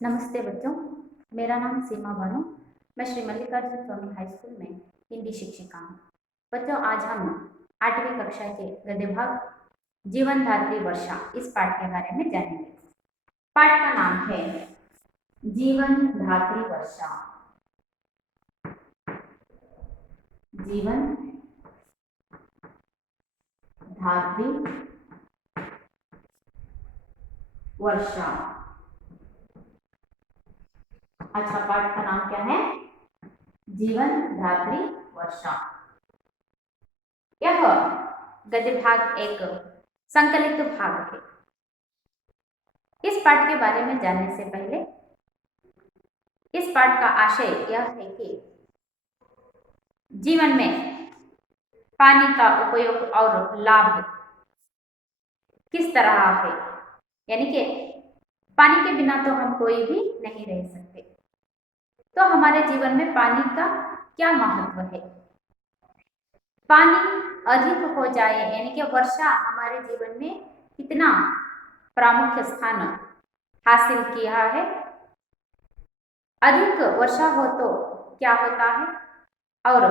नमस्ते बच्चों, मेरा नाम सीमा बानो। मैं श्री मल्लिकार्जुन स्वामी हाई स्कूल में हिंदी शिक्षिका हूँ। बच्चों, आज हम 8वीं कक्षा के गद्य भाग जीवन धात्री वर्षा इस पाठ के बारे में जानेंगे। पाठ का नाम है जीवन धात्री वर्षा। जीवन धात्री वर्षा। अच्छा, पाठ का नाम क्या है? जीवन धात्री वर्षा। यह गद्य भाग एक संकलित भाग है। इस पाठ के बारे में जानने से पहले इस पाठ का आशय यह है कि जीवन में पानी का उपयोग और लाभ किस तरह है, यानी कि पानी के बिना तो हम कोई भी नहीं रह सकते। तो हमारे जीवन में पानी का क्या महत्व है? पानी अधिक हो जाए यानी कि वर्षा हमारे जीवन में कितना प्रामुख्य स्थान हासिल किया है। अधिक वर्षा हो तो क्या होता है और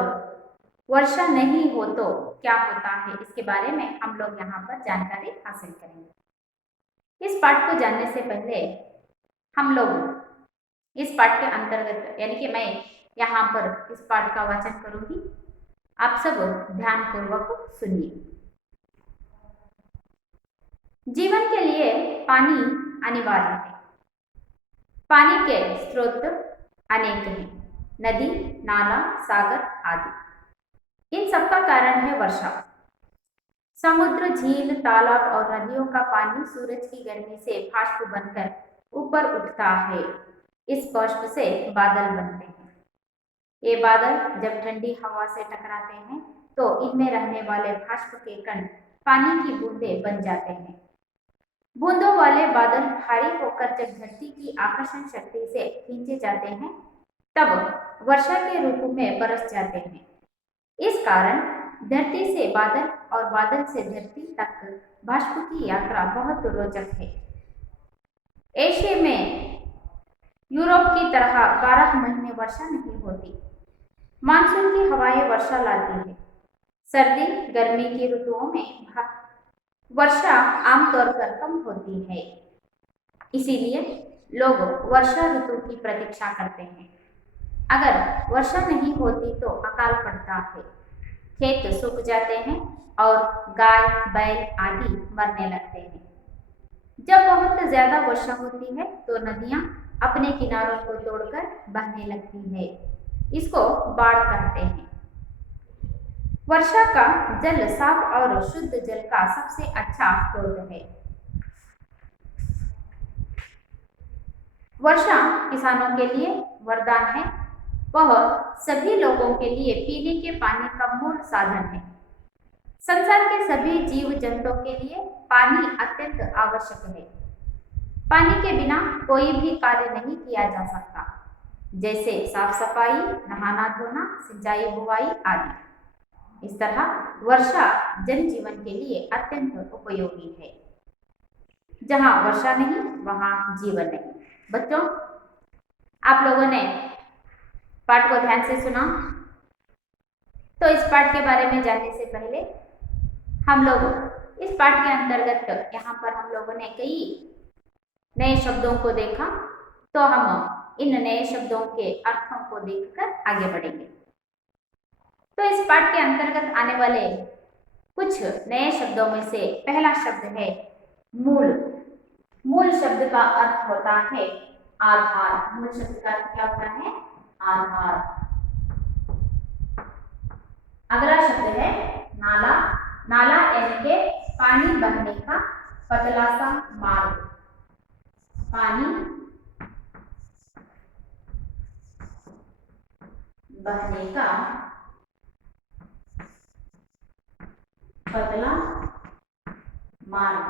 वर्षा नहीं हो तो क्या होता है, इसके बारे में हम लोग यहाँ पर जानकारी हासिल करेंगे। इस पाठ को जानने से पहले हम लोग इस पाठ के अंतर्गत यानी कि मैं यहाँ पर इस पाठ का वाचन करूंगी, आप सब ध्यानपूर्वक सुनिए। जीवन के लिए पानी अनिवार्य है। पानी के स्रोत अनेक हैं, नदी, नाला, सागर आदि। इन सबका कारण है वर्षा। समुद्र, झील, तालाब और नदियों का पानी सूरज की गर्मी से भाष्प बनकर ऊपर उठता है। इस बाष्प से बादल बनते हैं। ये बादल जब ठंडी हवा से टकराते हैं तो इनमें रहने वाले भाष्प के कण पानी की बूंदें बन जाते हैं। बूंदों वाले बादल भारी होकर जब धरती की आकर्षण शक्ति से खींचे जाते हैं तब वर्षा के रूप में बरस जाते हैं। इस कारण धरती से बादल और बादल से धरती तक भाष्प की यात्रा बहुत रोचक है। एशिया में यूरोप की तरह 12 महीने वर्षा नहीं होती। मानसून की हवाएं वर्षा लाती है। सर्दी गर्मी की ऋतुओं में वर्षा आमतौर पर कम होती है, इसीलिए लोग वर्षा ऋतु की प्रतीक्षा करते हैं। अगर वर्षा नहीं होती तो अकाल पड़ता है, खेत सूख जाते हैं और गाय बैल आदि मरने लगते हैं। जब बहुत ज्यादा वर्षा होती है तो नदियां अपने किनारों को तोड़कर बहने लगती है। इसको बाढ़ कहते हैं। वर्षा का जल साफ और शुद्ध जल का सबसे अच्छा स्रोत है। वर्षा किसानों के लिए वरदान है। वह सभी लोगों के लिए पीने के पानी का मूल साधन है। संसार के सभी जीव जंतुओं के लिए पानी अत्यंत आवश्यक है। पानी के बिना कोई भी कार्य नहीं किया जा सकता, जैसे साफ सफाई, नहाना धोना, सिंचाई बुवाई आदि। इस तरह वर्षा जनजीवन के लिए अत्यंत उपयोगी है। जहाँ वर्षा नहीं वहाँ जीवन नहीं। बच्चों, आप लोगों ने पाठ को ध्यान से सुना, तो इस पाठ के बारे में जानने से पहले हम लोग इस पाठ के अंतर्गत यहाँ पर हम लोगों ने कई नए शब्दों को देखा, तो हम इन नए शब्दों के अर्थों को देखकर आगे बढ़ेंगे। तो इस पाठ के अंतर्गत आने वाले कुछ नए शब्दों में से पहला शब्द है मूल। मूल शब्द का अर्थ होता है आधार। मूल शब्द का अर्थ क्या होता है? आधार। अगला शब्द है नाला। नाला यानी कि पानी बहने का पतला सा मार्ग। पानी बहने का पतला मार्ग।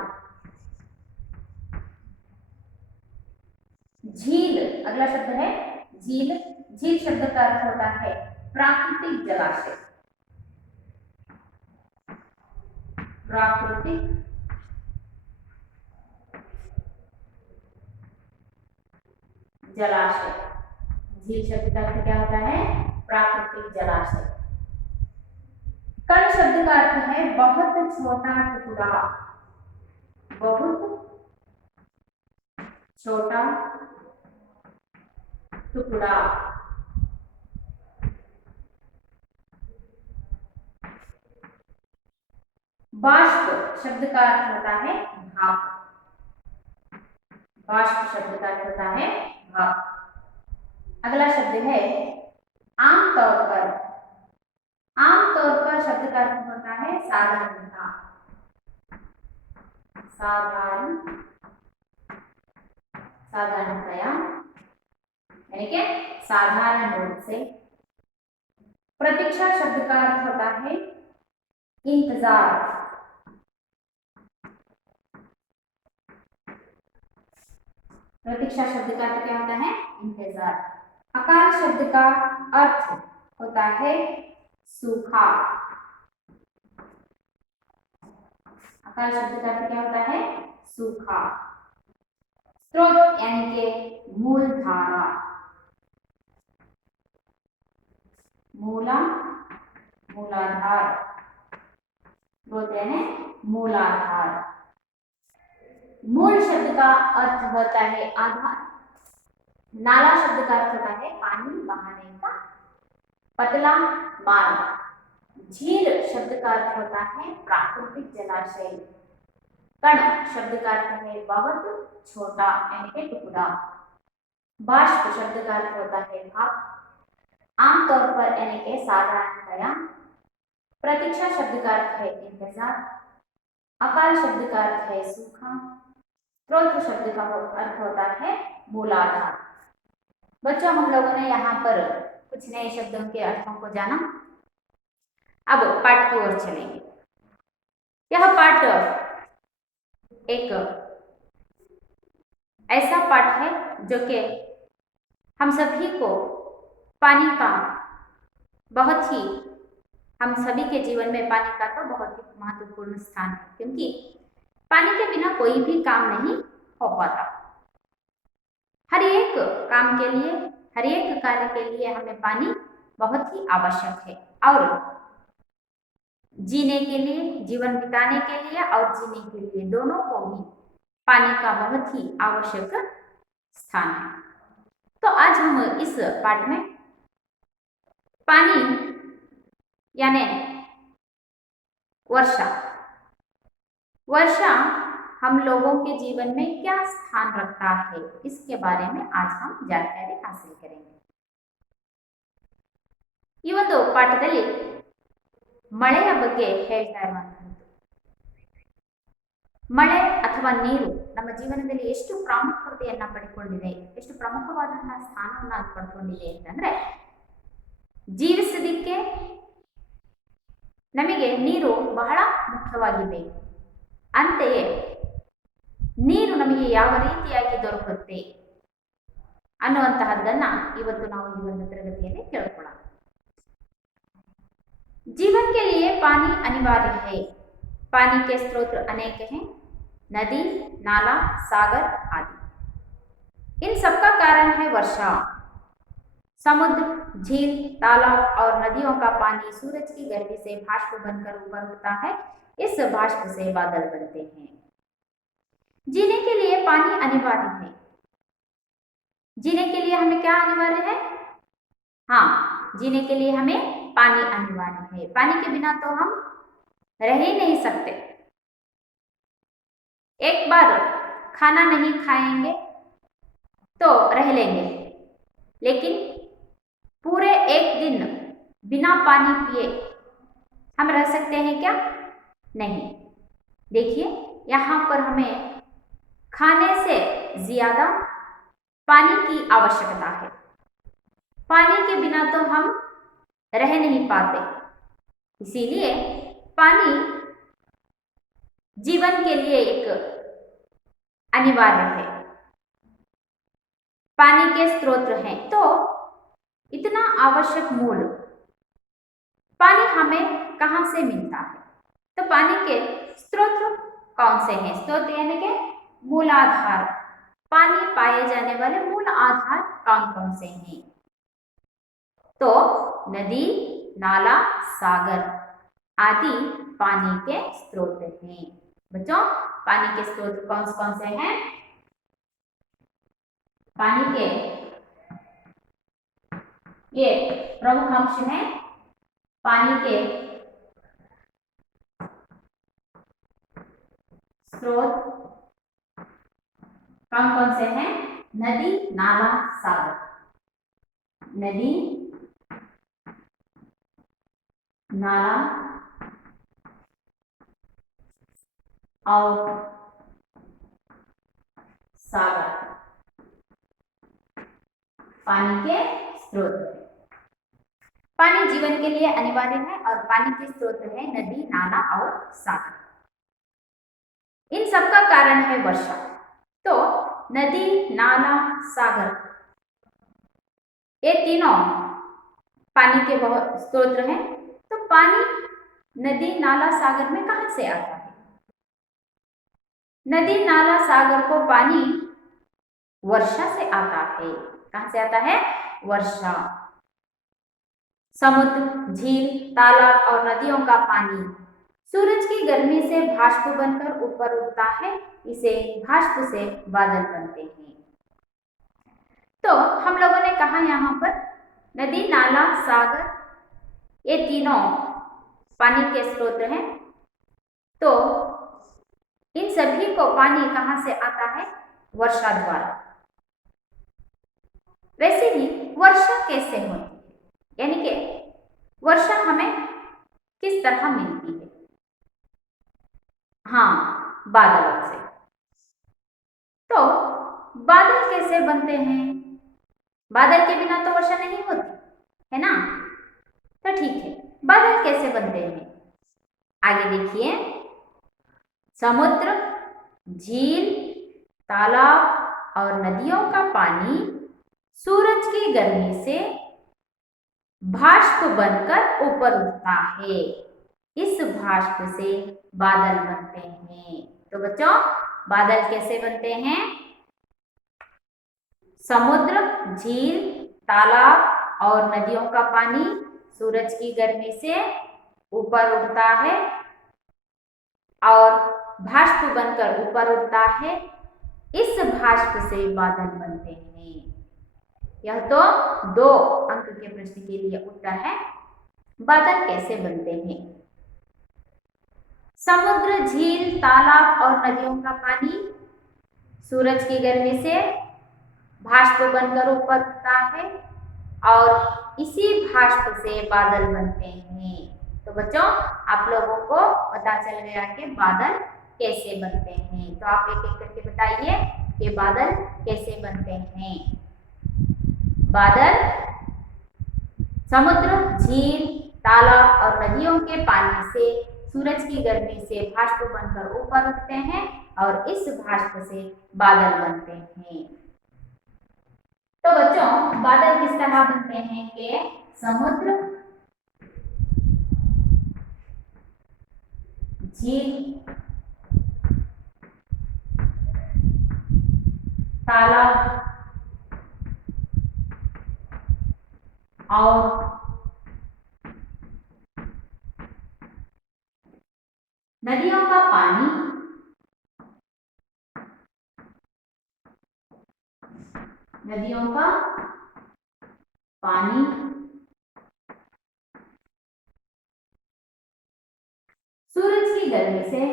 झील, अगला शब्द है झील। झील शब्द का अर्थ होता है प्राकृतिक जलाशय। प्राकृतिक जलाशय। झील शब्द का अर्थ क्या होता है? प्राकृतिक जलाशय। कण शब्द का अर्थ है बहुत छोटा टुकड़ा, बहुत छोटा टुकड़ा। बाष्प शब्द का अर्थ होता है भाप। बाष्प शब्द का अर्थ होता है भाप। अगला शब्द है आमतौर पर। आमतौर पर शब्द का अर्थ होता है साधारणता। साधारणतया यानी कि साधारण रूप से। प्रतीक्षा शब्द का अर्थ होता है इंतजार। प्रतीक्षा शब्द का अर्थ क्या होता है? इंतजार। अकाल शब्द का अर्थ होता है सूखा। अकाल शब्द का अर्थ क्या होता है? सूखा। स्रोत यानी कि मूल धारा। मूलाधार। स्रोत यानी मूलाधार। मूल शब्द का अर्थ होता है आधार। नाला शब्द का अर्थ होता है पानी बहाने का पतला मार्ग। झील शब्द का अर्थ होता है प्राकृतिक जलाशय। कण शब्द का अर्थ है बहुत छोटा यानी कि टुकड़ा। बाष्प शब्द का अर्थ होता है भाप। आमतौर पर यानी कि साधारणतया। प्रतीक्षा शब्द का अर्थ है इंतजार। अकाल शब्द का अर्थ है सूखा। स्रोत शब्द का अर्थ होता है मूलाधार। बच्चों, हम लोगों ने यहाँ पर कुछ नए शब्दों के अर्थों को जाना। अब पाठ की ओर चलेंगे। यह पाठ एक ऐसा पाठ है जो कि हम सभी को पानी का बहुत ही, हम सभी के जीवन में पानी का तो बहुत ही महत्वपूर्ण स्थान है, क्योंकि पानी के बिना कोई भी काम नहीं हो पाता। हर एक काम के लिए, हर एक कार्य के लिए हमें पानी बहुत ही आवश्यक है। और जीने के लिए, जीवन बिताने के लिए और जीने के लिए, दोनों को भी पानी का बहुत ही आवश्यक स्थान है। तो आज हम इस पाठ में पानी यानी वर्षा हम लोगों के जीवन में क्या स्थान रखता है, इसके बारे में आज हम जानकारी हासिल करेंगे। ಈ ಒಂದು ಪಾಠದಲ್ಲಿ ಮಳೆಯ ಬಗ್ಗೆ ಹೇಳ್ತಾ ಇರುವಂತದ್ದು. ಮಳೆ ಅಥವಾ ನೀರು ನಮ್ಮ ಜೀವನದಲ್ಲಿ ಎಷ್ಟು ಪ್ರಾಮುಖ್ಯತೆಯನ್ನ ಪಡೆದುಕೊಂಡಿದೆ, ಎಷ್ಟು ಪ್ರಮುಖವಾದಂತಹ ಸ್ಥಾನವನ್ನು ಅದು ಪಡ್ಕೊಂಡಿದೆ ಅಂತಂದ್ರೆ, ಜೀವಿಸಲಿಕ್ಕೆ ನಮಗೆ ನೀರು ಬಹಳ ಮುಖ್ಯವಾಗಿದೆ. ಅಂತೆಯೇ ನೀರು ನಮಗೆ ಯಾವ ರೀತಿಯಾಗಿ ದೊರಕುತ್ತೆ ಅನ್ನುವಂತಹದ್ದನ್ನ ಇವತ್ತು ನಾವು ಈ ಒಂದು ತರಗತಿಯಲ್ಲಿ ತಿಳ್ಕೊಳ್ಳೋಣ. जीवन के लिए पानी अनिवार्य है। पानी के स्रोत अनेक हैं, नदी, नाला, सागर आदि। इन सबका कारण है वर्षा। समुद्र, झील, तालाब और नदियों का पानी सूरज की गर्मी से बाष्प बनकर ऊपर उठता है। इस बाष्प से बादल बनते हैं। जीने के लिए पानी अनिवार्य है। जीने के लिए हमें क्या अनिवार्य है? हाँ, जीने के लिए हमें पानी अनिवार्य है। पानी के बिना तो हम रह ही नहीं सकते। एक बार खाना नहीं खाएंगे तो रह लेंगे, लेकिन पूरे एक दिन बिना पानी पिए हम रह सकते हैं क्या? नहीं। देखिए, यहाँ पर हमें खाने से ज्यादा पानी की आवश्यकता है। पानी के बिना तो हम रह नहीं पाते, इसीलिए पानी जीवन के लिए एक अनिवार्य है। पानी के स्रोत हैं, तो इतना आवश्यक मूल पानी हमें कहाँ से मिलता है? तो पानी के स्रोत कौन से हैं? स्रोत यानी कि मूलाधार। पानी पाए जाने वाले मूल आधार कौन कौन से हैं? तो नदी, नाला, सागर आदि पानी के स्रोत हैं। बच्चों, पानी के स्रोत कौन से हैं? पानी के ये प्रमुख अंश हैं। पानी के स्रोत कौन से हैं? नदी, नाला, सागर। नदी, नाला और सागर पानी के स्रोत। पानी जीवन के लिए अनिवार्य है और पानी के स्रोत है नदी, नाला और सागर। इन सबका कारण है वर्षा। तो नदी, नाला, सागर ये तीनों पानी के स्रोत हैं। तो पानी नदी, नाला, सागर में कहां से आता है? नदी, नाला, सागर को पानी वर्षा से आता है। कहां से आता है? वर्षा। समुद्र, झील, तालाब और नदियों का पानी सूरज की गर्मी से भाष्प बनकर ऊपर उठता है। इसे भाष्प से बादल बनते हैं। तो हम लोगों ने कहा यहाँ पर नदी, नाला, सागर ये तीनों पानी के स्रोत हैं। तो इन सभी को पानी कहाँ से आता है? वर्षा द्वारा। वैसे ही वर्षा कैसे होती है, यानी कि वर्षा हमें किस तरह मिलती है? हाँ, बादलों से। तो बादल कैसे बनते हैं? बादल के बिना तो वर्षा नहीं होती है ना। तो ठीक है, बादल कैसे बनते हैं? आगे देखिए। समुद्र, झील, तालाब और नदियों का पानी सूरज की गर्मी से भाष्प बनकर ऊपर उठता है। इस भाष्प से बादल बनते हैं। तो बच्चों, बादल कैसे बनते हैं? समुद्र, झील, तालाब और नदियों का पानी सूरज की गर्मी से ऊपर उठता है और भाष्प बनकर ऊपर उठता है। इस भाष्प से बादल बनते हैं। यह तो 2 अंक के प्रश्न के लिए उत्तर है। बादल कैसे बनते हैं? समुद्र, झील, तालाब और नदियों का पानी सूरज की गर्मी से भाष्प बनकर ऊपर उठता है और इसी भाष्प से बादल बनते हैं। तो बच्चों, आप लोगों को पता चल गया कि बादल कैसे बनते हैं। तो आप एक एक करके बताइए कि बादल कैसे बनते हैं। बादल समुद्र, झील, तालाब और नदियों के पानी से सूरज की गर्मी से भाष्प बनकर ऊपर उठते हैं और इस भाष्प से बादल बनते हैं। तो बच्चों, बादल किस तरह बनते हैं कि समुद्र, झील, तालाब और नदियों का पानी सूरज की गर्मी से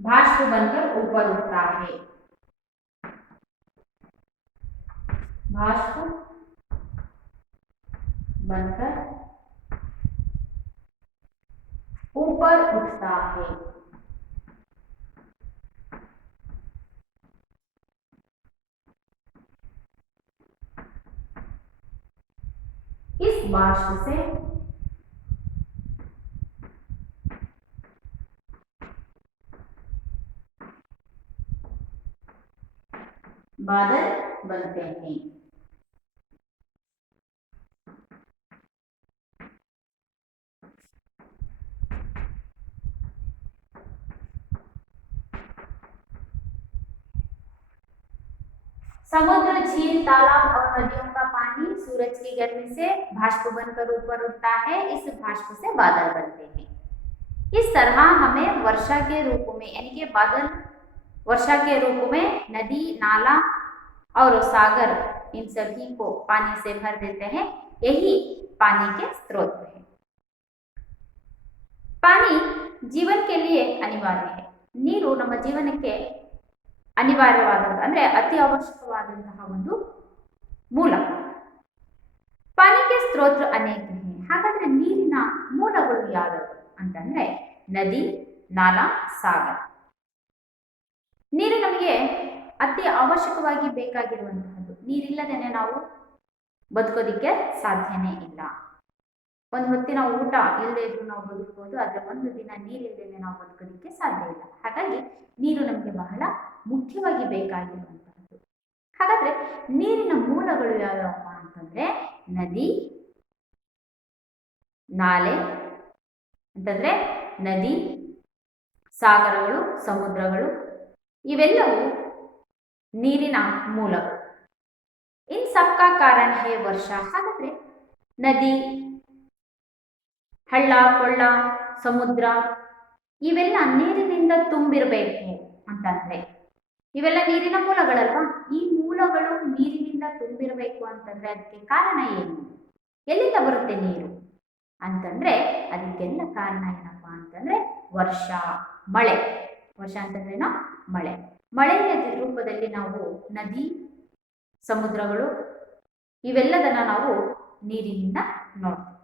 भाष्प बनकर ऊपर उठता है। भाष्प बनकर ऊपर उठता है। इस भाष्प से बनते हैं। समुद्र, झील, तालाब और नदियों का पानी सूरज की गर्मी से भाष्प बनकर ऊपर उठता है। इस भाष्प से बादल बनते हैं। इस तरह हमें वर्षा के रूप में यानी कि बादल वर्षा के रूप में नदी, नाला और सागर इन सभी को पानी से भर देते हैं। यही पानी के स्रोत है। पानी जीवन के लिए अनिवार्य है। ನೀರು ನಮ್ಮ ಜೀವನಕ್ಕೆ ಅನಿವಾರ್ಯವಾದಂತಹ ಅಂದ್ರೆ ಅತಿ ಅವಶ್ಯಕವಾದಂತಹ ಒಂದು ಮೂಲ. ಪಾನಿಗೆ ಸ್ರೋತ ಅನೇಕ है. ಹಾಗಾದ್ರೆ ನೀರಿನ ಮೂಲಗಳು ಯಾವುವು ಅಂತಂದ್ರೆ ನದಿ, ನಾಲಾ, ಸಾಗರ. ನೀರು ನಮಗೆ ಅತಿ ಅವಶ್ಯಕವಾಗಿ ಬೇಕಾಗಿರುವಂತಹದ್ದು. ನೀರಿಲ್ಲದೇನೆ ನಾವು ಬದುಕೋದಿಕ್ಕೆ ಸಾಧ್ಯನೇ ಇಲ್ಲ. ಒಂದು ಹೊತ್ತಿನ ಊಟ ಇಲ್ಲದೆ ಇದ್ರೂ ನಾವು ಬದುಕಬಹುದು, ಆದರೆ ಒಂದು ದಿನ ನೀರಿಲ್ಲದೇನೆ ನಾವು ಬದುಕೋದಿಕ್ಕೆ ಸಾಧ್ಯ ಇಲ್ಲ. ಹಾಗಾಗಿ ನೀರು ನಮಗೆ ಬಹಳ ಮುಖ್ಯವಾಗಿ ಬೇಕಾಗಿರುವಂತಹದ್ದು. ಹಾಗಾದ್ರೆ ನೀರಿನ ಮೂಲಗಳು ಯಾವ್ಯಾವಪ್ಪ ಅಂತಂದ್ರೆ ನದಿ, ನಾಲೆ ಅಂತಂದ್ರೆ ನದಿ, ಸಾಗರಗಳು, ಸಮುದ್ರಗಳು ಇವೆಲ್ಲವೂ ನೀರಿನ ಮೂಲಗಳು. ಇನ್ ಸಬ್ಕಾ ಕಾರಣ ಹೇ ವರ್ಷ. ಹಾಗಾದ್ರೆ ನದಿ, ಹಳ್ಳ, ಕೊಳ್ಳ, ಸಮುದ್ರ ಇವೆಲ್ಲ ನೀರಿನಿಂದ ತುಂಬಿರಬೇಕು ಅಂತಂದ್ರೆ ಇವೆಲ್ಲ ನೀರಿನ ಮೂಲಗಳಲ್ವಾ. ಈ ಮೂಲಗಳು ನೀರಿನಿಂದ ತುಂಬಿರಬೇಕು ಅಂತಂದ್ರೆ ಅದಕ್ಕೆ ಕಾರಣ ಏನು? ಎಲ್ಲಿಂದ ಬರುತ್ತೆ ನೀರು ಅಂತಂದ್ರೆ ಅದಕ್ಕೆಲ್ಲ ಕಾರಣ ಏನಪ್ಪ ಅಂತಂದ್ರೆ ವರ್ಷ, ಮಳೆ. ವರ್ಷ ಅಂತಂದ್ರೇನು? ಮಳೆ. ಮಳೆಯ ರೂಪದಲ್ಲಿ ನಾವು ನದಿ, ಸಮುದ್ರಗಳು ಇವೆಲ್ಲದನ್ನ ನಾವು ನೀರಿನಿಂದ ನೋಡ್ತೀವಿ.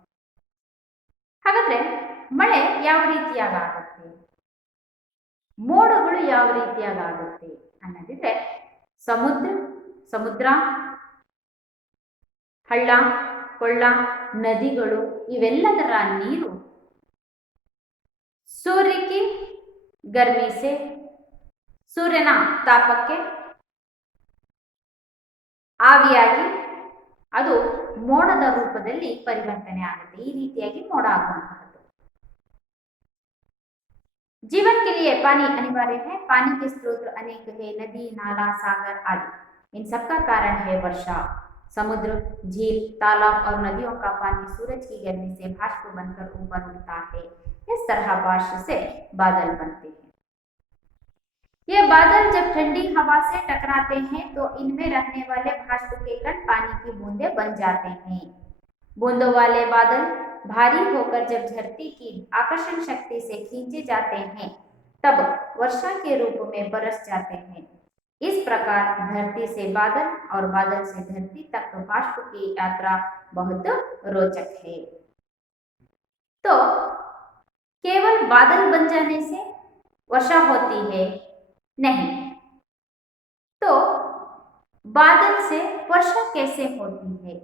ಹಾಗಾದ್ರೆ ಮಳೆ ಯಾವ ರೀತಿಯಾಗಿ ಆಗುತ್ತೆ, ಮೋಡಗಳು ಯಾವ ರೀತಿಯಾಗಿ ಆಗುತ್ತೆ ಅನ್ನೋದಿದ್ರೆ ಸಮುದ್ರ, ಹಳ್ಳ, ಕೊಳ್ಳ, ನದಿಗಳು ಇವೆಲ್ಲದರ ನೀರು ಸೂರ್ಯಕ್ಕೆ ಗರ್ಮಿಸೆ ಸೂರ್ಯನ ತಾಪಕ್ಕೆ ಆವಿಯಾಗಿ ಅದು ಮೋಡದ ರೂಪದಲ್ಲಿ ಪರಿವರ್ತನೆ ಆಗುತ್ತೆ. ಈ ರೀತಿಯಾಗಿ ಮೋಡ ಆಗುವಂತಹದ್ದು. जीवन के लिए पानी अनिवार्य है। पानी के स्रोत अनेक है, नदी, नाला, सागर आदि। इन सबका कारण है वर्षा। समुद्र, झील, तालाब और नदियों का पानी सूरज की गर्मी से भाष्प बनकर ऊपर उठता है। इस तरह बारिश से बादल बनते हैं। ये बादल जब ठंडी हवा से टकराते हैं तो इनमें रहने वाले भाष्प के कण पानी की बूंदें बन जाते हैं। बूंदों वाले बादल भारी होकर जब धरती की आकर्षण शक्ति से खींचे जाते हैं तब वर्षा के रूप में बरस जाते हैं। इस प्रकार धरती से बादल और बादल से धरती तक बाष्प की यात्रा बहुत रोचक है। तो केवल बादल बन जाने से वर्षा होती है नहीं, तो बादल से वर्षा कैसे होती है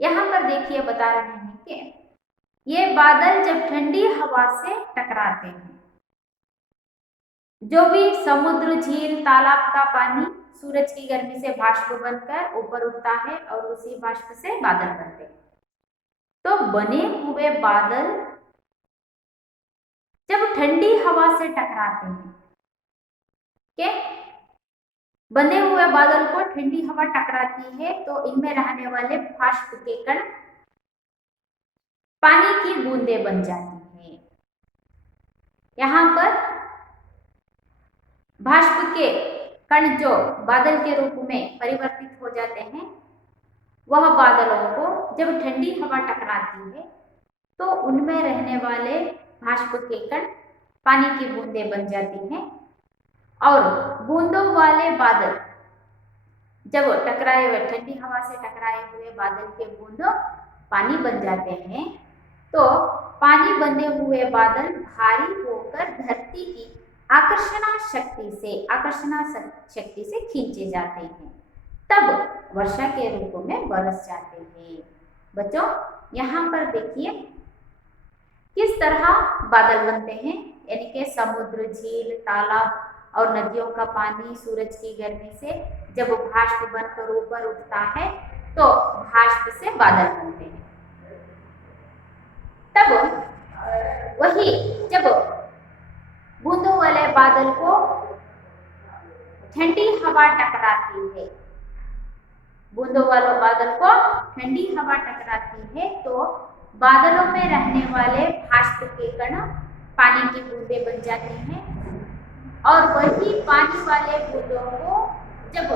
यहाँ पर देखिए बता रहे हैं कि ये बादल जब ठंडी हवा से टकराते हैं, जो भी समुद्र, झील, तालाब का पानी सूरज की गर्मी से भाष्प बनकर ऊपर उठता है और उसी भाष्प से बादल बनते हैं। तो बने हुए बादल जब ठंडी हवा से टकराते हैं, के बंधे हुए बादल को ठंडी हवा टकराती है तो इनमें रहने वाले भाष्प के कण पानी की बूंदें बन जाती हैं। यहाँ पर भाष्प के कण जो बादल के रूप में परिवर्तित हो जाते हैं, वह बादलों को जब ठंडी हवा टकराती है तो उनमें रहने वाले भाष्प के कण पानी की बूंदें बन जाती हैं और बूंदों वाले बादल जब टकराए हुए ठंडी हवा से टकराए हुए बादल के बूंदों पानी बन जाते हैं तो पानी बंधे हुए बादल भारी होकर धरती की आकर्षण शक्ति से खींचे जाते हैं, तब वर्षा के रूप में बरस जाते हैं। बच्चों यहाँ पर देखिए किस तरह बादल बनते हैं, यानी कि समुद्र, झील, तालाब और नदियों का पानी सूरज की गर्मी से जब भाष्प बनकर ऊपर उठता है तो भाष्प से बादल बनते हैं। तब वही जब बूंदों वाले बादल को ठंडी हवा टकराती है, बूंदों वाले बादल को ठंडी हवा टकराती है तो बादलों में रहने वाले भाष्प के कण पानी की बूंदें बन जाती हैं और वही पानी वाले बूंदों को जब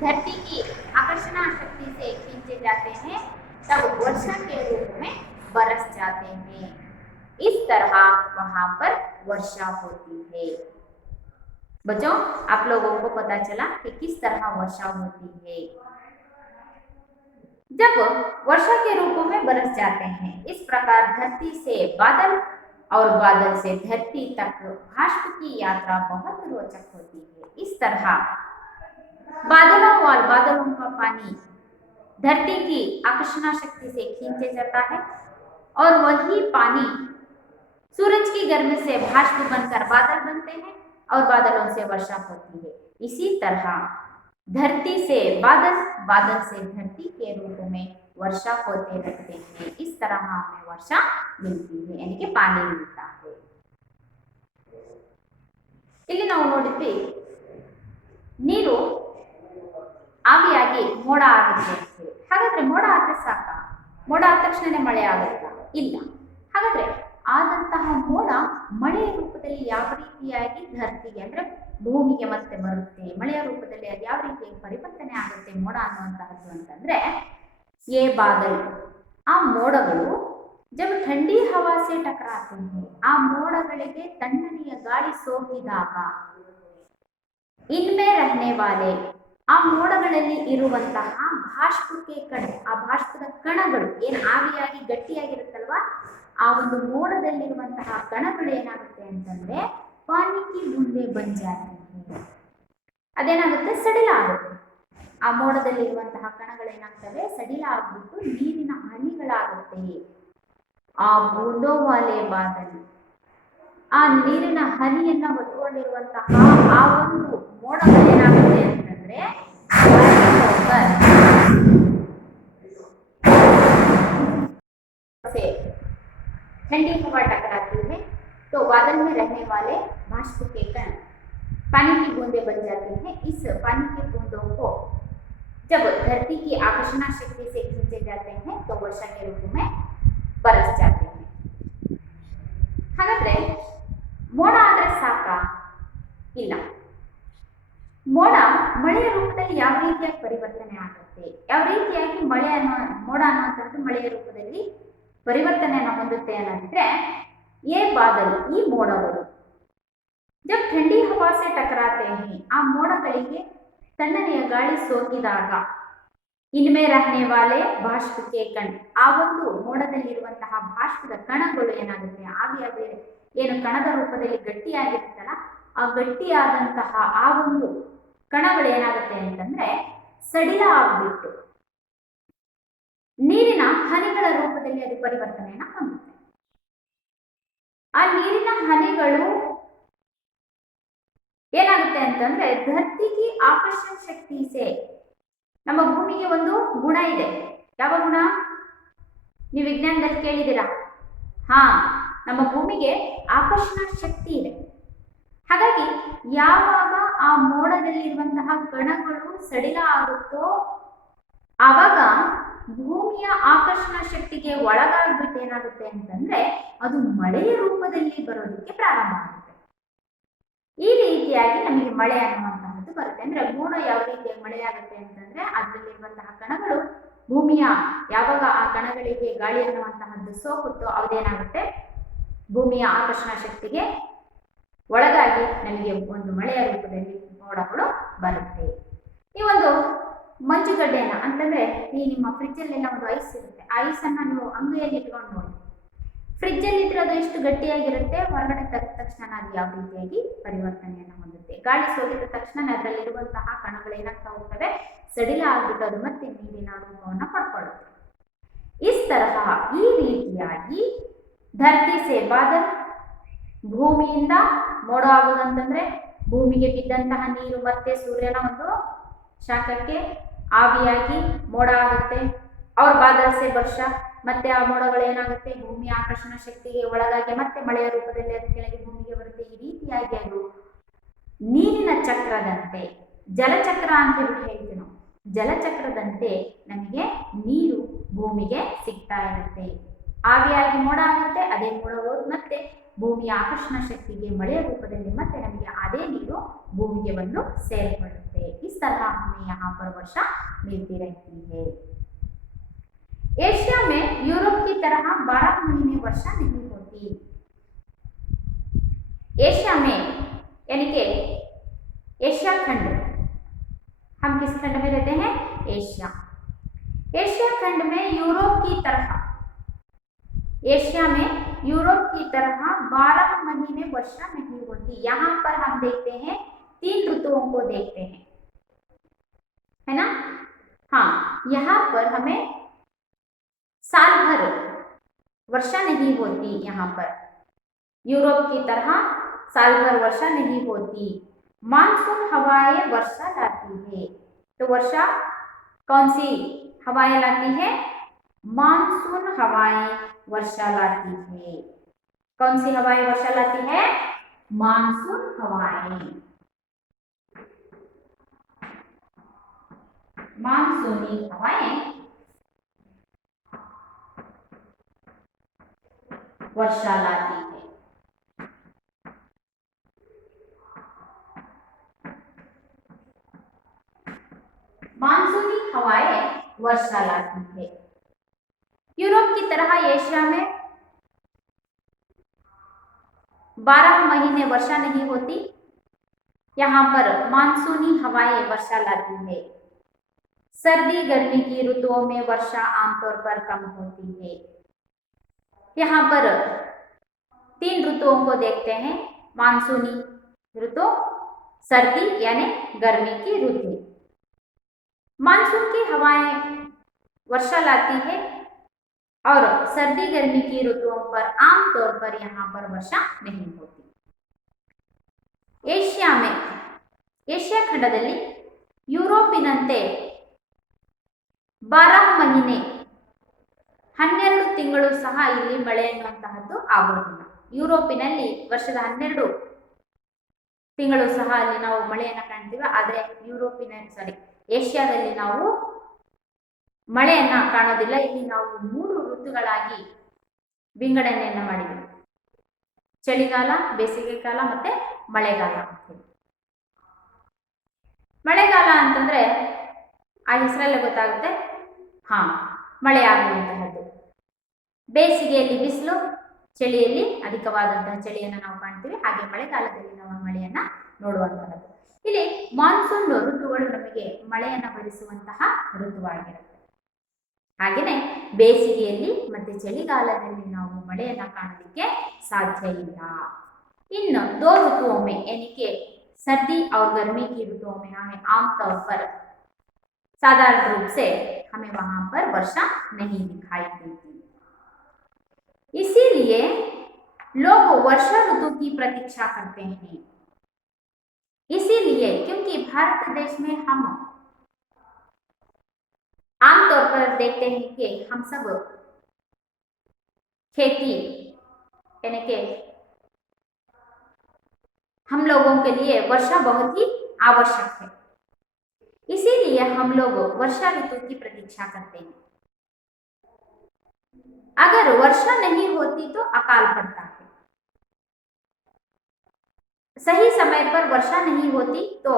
धरती की आकर्षण शक्ति से खींचे जाते हैं तब वर्षा के रूप में बरस जाते हैं। इस तरह वहां पर वर्षा होती है। बच्चों, आप लोगों को पता चला कि किस तरह वर्षा होती है। जब वर्षा के रूप में बरस जाते हैं, इस प्रकार धरती से बादल और बादल से धरती तक भाष्प की यात्रा बहुत रोचक होती है। इस तरह बादलों और बादलों का पानी धरती की आकर्षण शक्ति से खींचे जाता है और वही पानी सूरज की गर्मी से भाष्प बनकर बादल बनते हैं और बादलों से वर्षा होती है। इसी तरह धरती से बादल, बादल से धरती के रूप में वर्षा होते रहते हैं। इस तरह हमें वर्षा मिलती है, यानी कि पानी मिलता है। ಇಲ್ಲಿ ನಾವು ನೋಡಿದ್ವಿ ನೀರು ಆವಿಯಾಗಿ ಮೋಡ ಆಗುತ್ತೆ ಅಂತ ಹೇಳಿ. ಹಾಗಾದ್ರೆ ಮೋಡ ಆದ್ರೆ ಸಾಕ? ಮೋಡ ಆದ ತಕ್ಷಣನೇ ಮಳೆ ಆಗುತ್ತಾ? ಇಲ್ಲ. ಹಾಗಾದ್ರೆ ಆದಂತಹ ಮೋಡ ಮಳೆಯ ರೂಪದಲ್ಲಿ ಯಾವ ರೀತಿಯಾಗಿ ಧರತಿಗೆ ಅಂದ್ರೆ ಭೂಮಿಗೆ ಮತ್ತೆ ಬರುತ್ತೆ, ಮಳೆಯ ರೂಪದಲ್ಲಿ ಅದು ಯಾವ ರೀತಿಯಾಗಿ ಪರಿವರ್ತನೆ ಆಗುತ್ತೆ ಮೋಡ ಅನ್ನುವಂತಹದ್ದು ಅಂತಂದ್ರೆ, ये बादल, ಆ ಮೋಡಗಳು जब ठंडी हवा से टकराते हैं, ಆ ಮೋಡಗಳಿಗೆ ತಣ್ಣನೆಯ ಗಾಳಿ ಸೋಕಿದಾಗ इनमें रहने वाले ಆ ಮೋಡಗಳಲ್ಲಿ ಇರುವಂತಹ ಭಾಷ್ಪಕ್ಕೆ ಕಣ, ಆ ಭಾಷ್ಪದ ಕಣಗಳು ಏನು ಆವಿಯಾಗಿ ಗಟ್ಟಿಯಾಗಿರುತ್ತಲ್ವಾ, ಆ ಒಂದು ಮೋಡದಲ್ಲಿರುವಂತಹ ಕಣಗಳು ಏನಾಗುತ್ತೆ ಅಂತಂದ್ರೆ ಪಾನಿ ಕಿ ಬೂಂದೆ ಬನ್ ಜಾತಿ है, ಅದೇನಾಗುತ್ತೆ ಸಡಿಲ ಆಗುತ್ತೆ. ಆ ಮೋಡದಲ್ಲಿರುವಂತಹ ಕಣಗಳೇನಾಗ್ತವೆ, ಸಡಿಲ ಆಗ್ಬಿಟ್ಟು ನೀರಿನ ಹನಿಗಳಾಗುತ್ತೆ. ಆ ಬೂಂದೋ ವಾಲೆ ಬಾದಲ್, ಆ ನೀರಿನ ಹನಿಯನ್ನ ಹೊತ್ಕೊಂಡಿರುವಂತಹ ಆ ಒಂದು ಮೋಡಗಳೇನಾಗುತ್ತೆ ಅಂತಂದ್ರೆ ठंडी हवा टकराती है तो बादल में रहने वाले भाष्प के कण पानी की बूंदें बन जाती हैं। इस पानी के बूंदों को जब धरती की आकर्षण शक्ति से खींचे जाते हैं तो वर्षा के रूप में बरस जाते हैं। ಹಾಗಾದ್ರೆ ಮೋಡ ಆದ್ರೆ ಸಾಕ? ಇಲ್ಲ. ಮೋಡ ಮಳೆಯ ರೂಪದಲ್ಲಿ ಯಾವ ರೀತಿಯಾಗಿ ಪರಿವರ್ತನೆ ಆಗುತ್ತೆ, ಯಾವ ರೀತಿಯಾಗಿ ಮಳೆ ಮೋಡ ಅನ್ನುವಂಥದ್ದು ಮಳೆಯ ರೂಪದಲ್ಲಿ ಪರಿವರ್ತನೆಯನ್ನು ಹೊಂದುತ್ತೆ ಅನ್ನೋದಿದ್ರೆ, ये बादल, ಈ ಮೋಡಗಳು जब ठंडी हवा से टकराते हैं, ಆ ಮೋಡಗಳಿಗೆ ತಣ್ಣನೆಯ ಗಾಳಿ ಸೋಕಿದಾಗ इनमें रहने वाले भाष्प के कण, ಆ ಒಂದು ಮೋಡದಲ್ಲಿರುವಂತಹ ಭಾಷ್ಪದ ಕಣಗಳು ಏನಾಗುತ್ತೆ, ಆವಿಯಾದ ಏನು ಕಣದ ರೂಪದಲ್ಲಿ ಗಟ್ಟಿಯಾಗಿರುತ್ತಲ್ಲ, ಆ ಗಟ್ಟಿಯಾದಂತಹ ಆ ಒಂದು ಕಣಗಳು ಏನಾಗುತ್ತೆ ಅಂತಂದ್ರೆ ಸಡಿಲ ಆಗ್ಬಿಟ್ಟು ನೀರಿನ ಹನಿಗಳ ರೂಪದಲ್ಲಿ ಅದು ಪರಿವರ್ತನೆಯನ್ನ ಹೊಂದುತ್ತೆ. ಆ ನೀರಿನ ಹನಿಗಳು ಏನಾಗುತ್ತೆ ಅಂತಂದ್ರೆ ಧರತಿಗೆ ಆಕರ್ಷಣ ಶಕ್ತಿ ಸೆ, ನಮ್ಮ ಭೂಮಿಗೆ ಒಂದು ಗುಣ ಇದೆ. ಯಾವ ಗುಣ? ನೀವು ವಿಜ್ಞಾನದಲ್ಲಿ ಕೇಳಿದ್ದೀರಾ? ಹಾ, ನಮ್ಮ ಭೂಮಿಗೆ ಆಕರ್ಷಣ ಶಕ್ತಿ ಇದೆ. ಹಾಗಾಗಿ ಯಾವಾಗ ಆ ಮೋಡದಲ್ಲಿರುವಂತಹ ಕಣಗಳು ಸಡಿಲ ಆಗುತ್ತೋ ಆವಾಗ ಭೂಮಿಯ ಆಕರ್ಷಣ ಶಕ್ತಿಗೆ ಒಳಗಾಗ್ಬಿಟ್ಟು ಏನಾಗುತ್ತೆ ಅಂತಂದ್ರೆ ಅದು ಮಳೆಯ ರೂಪದಲ್ಲಿ ಬರೋದಕ್ಕೆ ಪ್ರಾರಂಭ ಆಗುತ್ತೆ. ಈ ರೀತಿಯಾಗಿ ನಮಗೆ ಮಳೆ ಅನ್ನುವಂತಹದ್ದು ಬರುತ್ತೆ. ಅಂದ್ರೆ ಮೋಡ ಯಾವ ರೀತಿಯಾಗಿ ಮಳೆ ಆಗುತ್ತೆ ಅಂತಂದ್ರೆ ಅದರಲ್ಲಿರುವಂತಹ ಕಣಗಳು ಭೂಮಿಯ ಯಾವಾಗ ಆ ಕಣಗಳಿಗೆ ಗಾಳಿ ಅನ್ನುವಂತಹದ್ದು ಸೋಕುತ್ತೋ ಅದೇನಾಗುತ್ತೆ, ಭೂಮಿಯ ಆಕರ್ಷಣ ಶಕ್ತಿಗೆ ಒಳಗಾಗಿ ನಮಗೆ ಒಂದು ಮಳೆಯ ರೂಪದಲ್ಲಿ ಮೋಡಗಳು ಬರುತ್ತೆ. ಈ ಒಂದು ಮಂಜುಗಡ್ಡೆಯನ್ನ ಅಂತಂದ್ರೆ ಈ ನಿಮ್ಮ ಫ್ರಿಜ್ ಅಲ್ಲೆಲ್ಲ ಒಂದು ಐಸ್ ಇರುತ್ತೆ, ಆ ಐಸನ್ನ ನೀವು ಅಂಗೈಯಲ್ಲಿ ಇಟ್ಕೊಂಡು ನೋಡಿ, ಫ್ರಿಜ್ ಅಲ್ಲಿ ಇದ್ರೆ ಅದು ಎಷ್ಟು ಗಟ್ಟಿಯಾಗಿರುತ್ತೆ, ಹೊರಗಡೆ ತೆಗೆದ ತಕ್ಷಣ ಅದು ಯಾವ ರೀತಿಯಾಗಿ ಪರಿವರ್ತನೆಯನ್ನು ಹೊಂದುತ್ತೆ. ಗಾಳಿ ಸೋಕಿದ ತಕ್ಷಣ ಅದರಲ್ಲಿರುವಂತಹ ಕಣಗಳು ಏನಾಗ್ತಾ ಹೋಗ್ತವೆ, ಸಡಿಲ ಆಗ್ಬಿಟ್ಟು ಅದು ಮತ್ತೆ ನೀರಿನ ರೂಪವನ್ನ ಪಡ್ಕೊಳ್ಳುತ್ತೆ. ಇಸ್ ತರಹ ಈ ರೀತಿಯಾಗಿ ಧರತಿ ಸೆ ಬಾದಲ್, ಭೂಮಿಯಿಂದ ಮೋಡ ಆಗುವುದಂತಂದ್ರೆ ಭೂಮಿಗೆ ಬಿದ್ದಂತಹ ನೀರು ಮತ್ತೆ ಸೂರ್ಯನ ಒಂದು ಶಾಖಕ್ಕೆ ಆವಿಯಾಗಿ ಮೋಡ ಆಗುತ್ತೆ और बादल से वर्षा ಮತ್ತೆ ಆ ಮೋಡಗಳು ಏನಾಗುತ್ತೆ ಭೂಮಿಯ ಆಕರ್ಷಣ ಶಕ್ತಿಗೆ ಒಳಗಾಗಿ ಮತ್ತೆ ಮಳೆಯ ರೂಪದಲ್ಲಿ ಅದು ಕೆಳಗೆ ಭೂಮಿಗೆ ಬರುತ್ತೆ ಈ ರೀತಿಯಾಗಿ ಅದು ನೀರಿನ ಚಕ್ರದಂತೆ ಜಲಚಕ್ರ ಅಂತ ಹೇಳ್ತೀವಿ ನಾವು ಜಲಚಕ್ರದಂತೆ ನಮಗೆ ನೀರು ಭೂಮಿಗೆ ಸಿಗ್ತಾ ಇರುತ್ತೆ ಆವಿಯಾಗಿ ಮೋಡ ಆಗುತ್ತೆ ಅದೇ ಮೋಡ ಹೋಗಿ ಮತ್ತೆ ಭೂಮಿಯ ಆಕರ್ಷಣ ಶಕ್ತಿಗೆ ಮಳೆಯ ರೂಪದಲ್ಲಿ ಮತ್ತೆ ನಮಗೆ ಅದೇ ನೀರು ಭೂಮಿಗೆ ಬಂದು ಸೇರಿಕೊಳ್ಳುತ್ತೆ इस तरह हमें यहाँ पर वर्षा मिलती रहती है एशिया में यूरोप की तरह 12 महीने वर्षा नहीं होती एशिया में यानी कि एशिया खंड हम किस खंड में रहते हैं एशिया एशिया खंड में यूरोप की तरह एशिया में यूरोप की तरह 12 महीने वर्षा नहीं होती यहाँ पर हम देखते हैं 3 ऋतुओं को देखते हैं है ना हाँ यहाँ पर हमें साल भर वर्षा नहीं होती यहाँ पर यूरोप की तरह साल भर वर्षा नहीं होती मानसून हवाएं वर्षा लाती है तो वर्षा कौन सी हवाएं लाती है मानसून हवाएं वर्षा लाती है कौन सी हवाएं वर्षा लाती है मानसून हवाएं मानसूनी हवाएं वर्षा लाती है मानसूनी हवाएं वर्षा लाती है यूरोप की तरह एशिया में 12 महीने वर्षा नहीं होती यहाँ पर मानसूनी हवाएं वर्षा लाती है सर्दी गर्मी की ऋतुओं में वर्षा आमतौर पर कम होती है यहाँ पर 3 ऋतुओं को देखते हैं मानसूनी ऋतु सर्दी यानी गर्मी की ऋतु मानसून की हवाएं वर्षा लाती है और सर्दी गर्मी की ऋतुओं पर आमतौर पर यहाँ पर वर्षा नहीं होती ಏಷ್ಯಾ ಖಂಡದಲ್ಲಿ ಯುರೋಪಿನಂತೆ 12 ಮಹಿನೆ 12 ತಿಂಗಳು ಸಹ ಇಲ್ಲಿ ಮಳೆ ಅನ್ನುವಂತಹದ್ದು ಆಗುವುದಿಲ್ಲ ಯುರೋಪಿನಲ್ಲಿ ವರ್ಷದ 12 ತಿಂಗಳು ಸಹ ಅಲ್ಲಿ ನಾವು ಮಳೆಯನ್ನು ಕಾಣ್ತೀವಿ ಆದರೆ ಏಷ್ಯಾದಲ್ಲಿ ನಾವು ಮಳೆಯನ್ನ ಕಾಣೋದಿಲ್ಲ ಇಲ್ಲಿ ನಾವು 3 ಋತುಗಳಾಗಿ ವಿಂಗಡಣೆಯನ್ನು ಮಾಡಿದ್ದೀವಿ ಚಳಿಗಾಲ ಬೇಸಿಗೆ ಕಾಲ ಮತ್ತೆ ಮಳೆಗಾಲ ಮಳೆಗಾಲ ಅಂತಂದ್ರೆ ಆ ಹೆಸರಲ್ಲೇ ಗೊತ್ತಾಗುತ್ತೆ ಹಾ ಮಳೆ ಆಗುವಂತಹದ್ದು ಬೇಸಿಗೆಯಲ್ಲಿ ಬಿಸಿಲು ಚಳಿಯಲ್ಲಿ ಅಧಿಕವಾದಂತಹ ಚಳಿಯನ್ನು ನಾವು ಕಾಣ್ತೀವಿ ಹಾಗೆ ಮಳೆಗಾಲದಲ್ಲಿ ನಾವು ಮಳೆಯನ್ನ ನೋಡುವಂತಹದ್ದು ಇಲ್ಲಿ ಮಾನ್ಸೂನ್ ಋತುಗಳು ನಮಗೆ ಮಳೆಯನ್ನು ಭರಿಸುವಂತಹ ಋತುವಾಗಿರುತ್ತೆ ಹಾಗೇನೆ ಬೇಸಿಗೆಯಲ್ಲಿ ಮತ್ತೆ ಚಳಿಗಾಲದಲ್ಲಿ ನಾವು ಮಳೆಯನ್ನು ಕಾಣಲಿಕ್ಕೆ ಸಾಧ್ಯ ಇಲ್ಲ ಇನ್ನು 2 ऋतुओं में यानी कि सर्दी और गर्मी की ऋतुओं में हमें आमतौर पर साधारण रूप से हमें वहां पर वर्षा नहीं दिखाई देती इसीलिए लोग वर्षा ऋतु की प्रतीक्षा करते हैं इसीलिए क्योंकि भारत देश में हम आमतौर पर देखते हैं कि हम सब खेती यानी कि हम लोगों के लिए वर्षा बहुत ही आवश्यक है इसीलिए हम लोग वर्षा ऋतु की प्रतीक्षा करते हैं अगर वर्षा नहीं होती तो अकाल पड़ता है सही समय पर वर्षा नहीं होती तो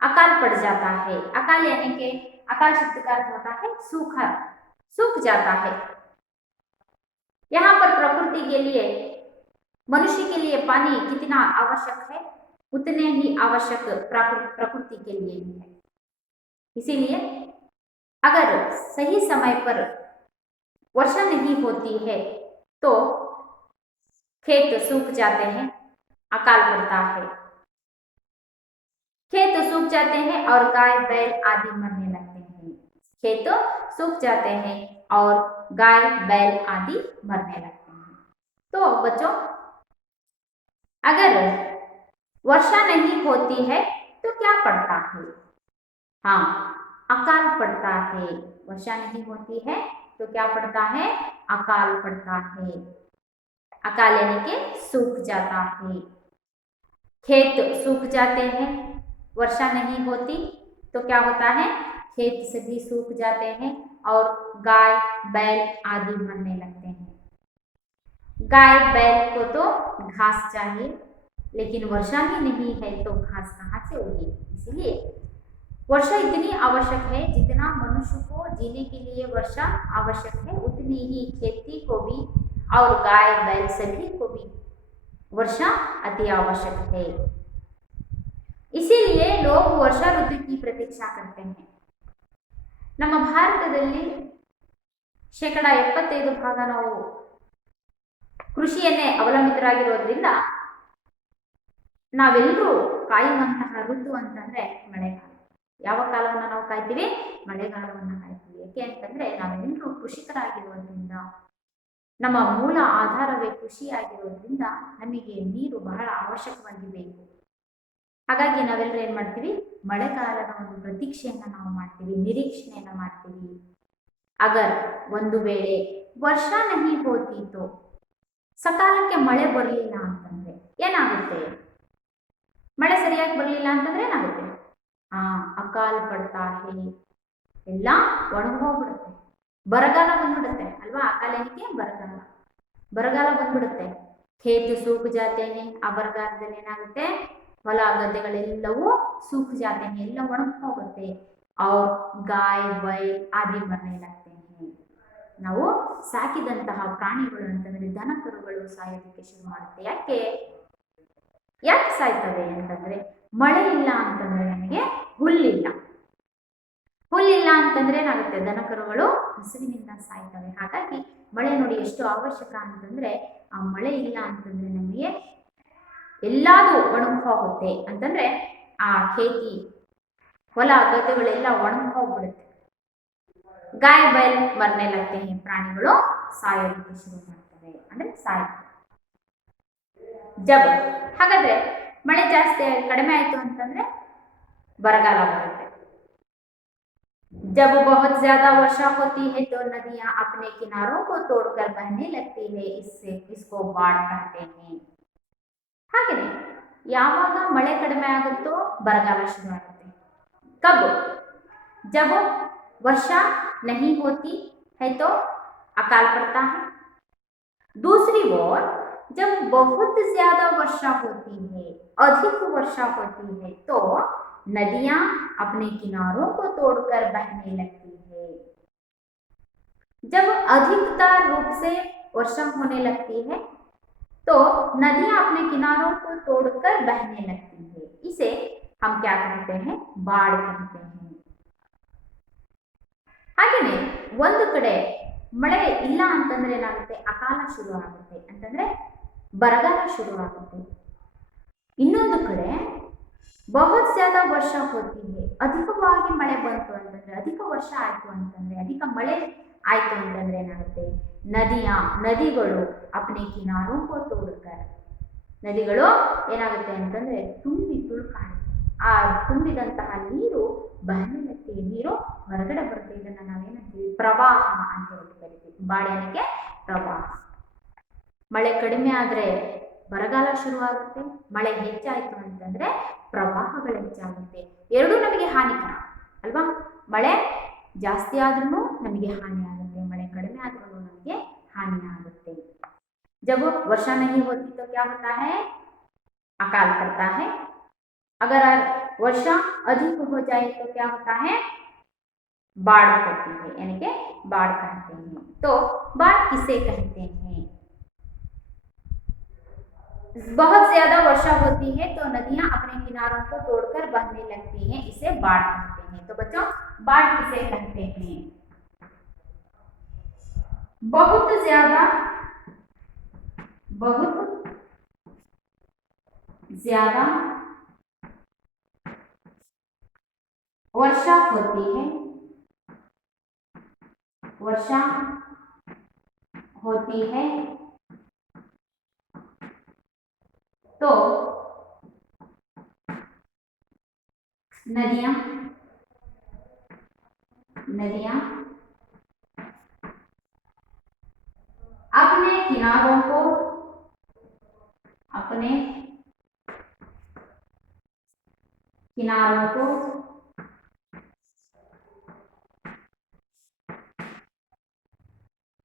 अकाल पड़ जाता है अकाल यानी कि अकाल शब्द का अर्थ होता है सूख जाता है यहाँ पर प्रकृति के लिए मनुष्य के लिए पानी कितना आवश्यक है उतने ही आवश्यक प्रकृति के लिए भी है इसीलिए अगर सही समय पर वर्षा नहीं होती है तो खेत सूख जाते हैं अकाल पड़ता है खेत सूख जाते हैं और गाय बैल आदि मरने लगते हैं खेत सूख जाते हैं और गाय बैल आदि मरने लगते हैं तो बच्चों अगर वर्षा नहीं होती है तो क्या पड़ता है? हाँ, अकाल पड़ता है। वर्षा नहीं होती है तो क्या पड़ता है? अकाल पड़ता है। अकाल यानी कि सूख जाता है। खेत सूख जाते हैं। वर्षा नहीं होती तो क्या होता है? खेत सभी सूख जाते हैं और गाय बैल आदि मरने लगते हैं। गाय बैल को तो घास चाहिए, लेकिन वर्षा ही नहीं है तो घास कहाँ से होगी? इसीलिए वर्षा इतनी आवश्यक है, जितना मनुष्य को जीने के लिए वर्षा आवश्यक है, उतनी ही खेती को भी और गाय बैल सभी को भी वर्षा अति आवश्यक है। इसीलिए लोग ವರ್ಷಾ ಋತು की प्रतीक्षा करते हैं। ನಮ್ಮ ಭಾರತದಲ್ಲಿ 75% ನಾವು ಕೃಷಿಯನ್ನೇ ಅವಲಂಬಿತರಾಗಿರೋದ್ರಿಂದ ನಾವೆಲ್ಲರೂ ಕಾಯುವಂತಹ ಋತು ಅಂತಂದ್ರೆ ಮಳೆಗಾಲ. ಯಾವ ಕಾಲವನ್ನು ನಾವು ಕಾಯ್ತೀವಿ? ಮಳೆಗಾಲವನ್ನು ಕಾಯ್ತೀವಿ. ಯಾಕೆ ಅಂತಂದ್ರೆ ನಾವೆಲ್ಲರೂ ಕೃಷಿಕರಾಗಿರೋದ್ರಿಂದ, ನಮ್ಮ ಮೂಲ ಆಧಾರವೇ ಕೃಷಿಯಾಗಿರೋದ್ರಿಂದ ನಮಗೆ ನೀರು ಬಹಳ ಅವಶ್ಯಕವಾಗಿ ಬೇಕು. ಹಾಗಾಗಿ ನಾವೆಲ್ಲರೂ ಏನ್ ಮಾಡ್ತೀವಿ? ಮಳೆಗಾಲದ ಒಂದು ಪ್ರತೀಕ್ಷೆಯನ್ನ ನಾವು ಮಾಡ್ತೀವಿ, ನಿರೀಕ್ಷಣೆಯನ್ನ ಮಾಡ್ತೀವಿ. ಅಗರ್ ಒಂದು ವೇಳೆ ವರ್ಷ ನಹಿ ಹೋತೀತೋ, ಸಕಾಲಕ್ಕೆ ಮಳೆ ಬರಲಿಲ್ಲ ಅಂತಂದ್ರೆ ಏನಾಗುತ್ತೆ? ಮಳೆ ಸರಿಯಾಗಿ ಬರಲಿಲ್ಲ ಅಂತಂದ್ರೆ ಏನಾಗುತ್ತೆ? ಅಕಾಲ್ ಪಡ್ತಾ ಹೇ, ಎಲ್ಲ ಒಣಗೋಗ್ಬಿಡುತ್ತೆ, ಬರಗಾಲ ಬಂದ್ಬಿಡುತ್ತೆ ಅಲ್ವಾ? ಅಕಾಲ ಏನಕ್ಕೆ? ಬರಗಾಲ. ಬರಗಾಲ ಬಂದ್ಬಿಡುತ್ತೆ. ಖೇತು ಸೂಕ್ ಜಾತೇನೆ, ಆ ಬರಗಾಲದಲ್ಲಿ ಏನಾಗುತ್ತೆ? ಹೊಲ ಗದ್ದೆಗಳೆಲ್ಲವೂ ಸೂಕ್ ಜಾತೇನೆ, ಎಲ್ಲ ಒಣಗಿ ಹೋಗುತ್ತೆ. ಅವ್ರ ಗಾಯ ಬೈ ಆದಿ ಮರನೆ ಲಾಗ್ತೇನೆ. ನಾವು ಸಾಕಿದಂತಹ ಪ್ರಾಣಿಗಳು ಅಂತಂದ್ರೆ ದನ ಕರುಗಳು ಸಾಯೋದಕ್ಕೆ ಶುರು ಮಾಡುತ್ತೆ. ಯಾಕೆ ಸಾಯ್ತವೆ ಅಂತಂದ್ರೆ ಮಳೆ ಇಲ್ಲ ಅಂತಂದ್ರೆ ನಮಗೆ ಹುಲ್ಲಿಲ್ಲ. ಹುಲ್ಲಿಲ್ಲ ಅಂತಂದ್ರೆ ಏನಾಗುತ್ತೆ? ದನ ಕರುಗಳು ಹಸುವಿನಿಂದ ಸಾಯ್ತವೆ. ಹಾಗಾಗಿ ಮಳೆ ನೋಡಿ ಎಷ್ಟು ಅವಶ್ಯಕ ಅಂತಂದ್ರೆ, ಆ ಮಳೆ ಇಲ್ಲ ಅಂತಂದ್ರೆ ನಮಗೆ ಎಲ್ಲಾದು ಒಣಗಿ ಹೋಗುತ್ತೆ. ಅಂತಂದ್ರೆ ಆ ಖೇತಿ ಹೊಲ ಗದ್ದೆಗಳೆಲ್ಲ ಒಣಗಿ ಹೋಗ್ಬಿಡುತ್ತೆ. ಗಾಯ ಬೈಲ್ ಮರನೆ ಲಾಗ್ತೆ ಹೇ, ಪ್ರಾಣಿಗಳು ಸಾಯೋದಕ್ಕೆ ಶುರು ಮಾಡ್ತವೆ, ಅಂದ್ರೆ ಸಾಯ್ತವೆ. ಜಬ್ ಹಾಗಾದ್ರೆ ಮಳೆ ಜಾಸ್ತಿ ಕಡಿಮೆ ಆಯ್ತು ಅಂತಂದ್ರೆ ಬರಗಾಲ ಬರುತ್ತೆ. जब बहुत ज्यादा वर्षा होती है तो नदियां अपने किनारों को तोड़कर बहने लगती है, इसको बाढ़ कहते हैं. ಹಾಗೇನೆ ಯಾವಾಗ ಮಳೆ ಕಡಿಮೆ ಆಗುತ್ತೋ ಬರಗಾಲ ಶುರು ಆಗುತ್ತೆ. ಕಬ್ जब वर्षा नहीं होती है तो अकाल पड़ता है. दूसरी ओर जब बहुत ज्यादा वर्षा होती है, अधिक वर्षा होती है, तो नदियां अपने किनारों को तोड़कर बहने लगती है. जब अधिकतर रूप से वर्षा होने लगती है तो नदियां अपने किनारों को तोड़कर बहने लगती है. इसे हम क्या कहते हैं? बाढ़ कहते हैं. ಹಾಗೇನೆ ಒಂದು ಕಡೆ ಮಳೆ ಇಲ್ಲ ಅಂತಂದ್ರೆ ಏನಾಗುತ್ತೆ? ಅಕಾಲ ಶುರು ಆಗುತ್ತೆ, ಅಂತಂದ್ರೆ ಬರಗಾಲ ಶುರು ಆಗುತ್ತೆ. ಇನ್ನೊಂದು ಕಡೆ ಬಹುತ್ ಜ್ಯಾದಾ ವರ್ಷ ಹೋತಿ ಹೇ, ಅಧಿಕವಾಗಿ ಮಳೆ ಬಂತು ಅಂತಂದ್ರೆ, ಅಧಿಕ ವರ್ಷ ಆಯ್ತು ಅಂತಂದ್ರೆ, ಅಧಿಕ ಮಳೆ ಆಯ್ತು ಅಂತಂದ್ರೆ ಏನಾಗುತ್ತೆ? ನದಿಗಳು ಅಪ್ನೆ ಕಿನಾರೋ ಕೋ ತೋಡ್ಕರ್, ನದಿಗಳು ಏನಾಗುತ್ತೆ ಅಂತಂದ್ರೆ ತುಂಬಿ ತುಳುಕಾಡುತ್ತೆ. ಆ ತುಂಬಿದಂತಹ ನೀರು ಬಹಳಕ್ಕೆ ನೀರು ಹೊರಗಡೆ ಬರುತ್ತೆ. ಇದನ್ನ ನಾವೇನಂತೀವಿ? ಪ್ರವಾಹ ಅಂತ ಹೇಳಿ ಕರಿತೀವಿ. ಬಾಳೆನಿಗೆ ಪ್ರವಾಹ. ಮಳೆ ಕಡಿಮೆ ಆದ್ರೆ ಬರಗಾಲ ಶುರುವಾಗುತ್ತೆ, ಮಳೆ ಹೆಚ್ಚಾಯ್ತು ಅಂತಂದ್ರೆ ಪ್ರವಾಹಗಳು ಹೆಚ್ಚಾಗುತ್ತೆ. ಎರಡೂ ನಮಗೆ ಹಾನಿಕರ ಅಲ್ವಾ? ಮಳೆ ಜಾಸ್ತಿ ಆದ್ರೂ ನಮಗೆ ಹಾನಿ ಆಗುತ್ತೆ, ಮಳೆ ಕಡಿಮೆ ಆದ್ರೂ ನಮಗೆ ಹಾನಿ ಆಗುತ್ತೆ. जब वर्षा नहीं होती तो क्या होता है? अकाल पड़ता है. अगर वर्षा अधिक हो जाए तो क्या होता है? बाढ़ होती है, यानी कि बाढ़ कहते हैं. तो बाढ़ किसे कहते हैं? बहुत ज्यादा वर्षा होती है तो नदियां अपने किनारों को तोड़कर बहने लगती हैं, इसे बाढ़ कहते हैं. तो बच्चों, बाढ़ किसे कहते हैं? बहुत ज्यादा वर्षा होती है, तो नदियां नदियां अपने किनारों को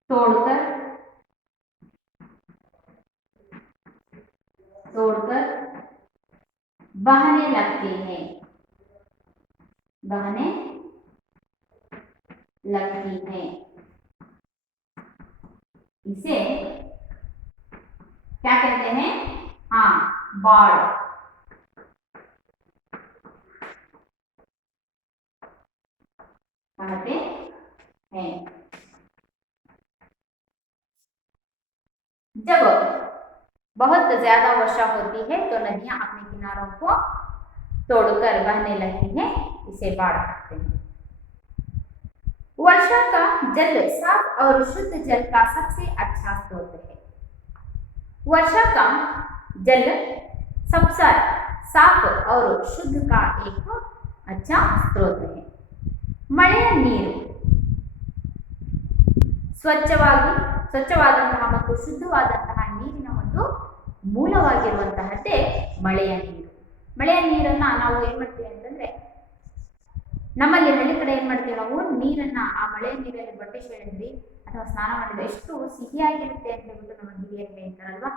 तोड़कर बहने लगती हैं इसे क्या कहते हैं? हाँ, बाढ़। कहते हैं जब बहुत ज्यादा वर्षा होती है तो नदियां अपने किनारों को तोड़कर बहने लगती हैं, इसे बाढ़ कहते हैं। वर्षा का जल साफ और शुद्ध जल का सबसे अच्छा स्रोत है। वर्षा का जल सबसे साफ और शुद्ध का एक अच्छा स्रोत है। ಮಳೆಯ ನೀರು ಸ್ವಚ್ಛವಾದಂತಹ ಮತ್ತು ಶುದ್ಧವಾದಂತಹ ನೀರಿನ ಒಂದು ಮೂಲವಾಗಿರುವಂತಹದ್ದೇ ಮಳೆಯ ನೀರು. ಮಳೆಯ ನೀರನ್ನ ನಾವು ಏನ್ ಮಾಡ್ತೀವಿ ಅಂತಂದ್ರೆ, ನಮ್ಮಲ್ಲಿ ಹಳ್ಳಿ ಕಡೆ ಏನ್ ಮಾಡ್ತೀವಿ, ನಾವು ನೀರನ್ನ ಆ ಮಳೆಯ ನೀರಲ್ಲಿ ಬಟ್ಟೆ ಸೆಳೆದ್ವಿ ಅಥವಾ ಸ್ನಾನ ಮಾಡಿದ್ರೆ ಎಷ್ಟು ಸಿಹಿಯಾಗಿರುತ್ತೆ ಅಂತ ಹೇಳ್ಬಿಟ್ಟು ನಮ್ಮ ಹಿರಿಯರು ಹೇಳ್ತಾರಲ್ವಾ,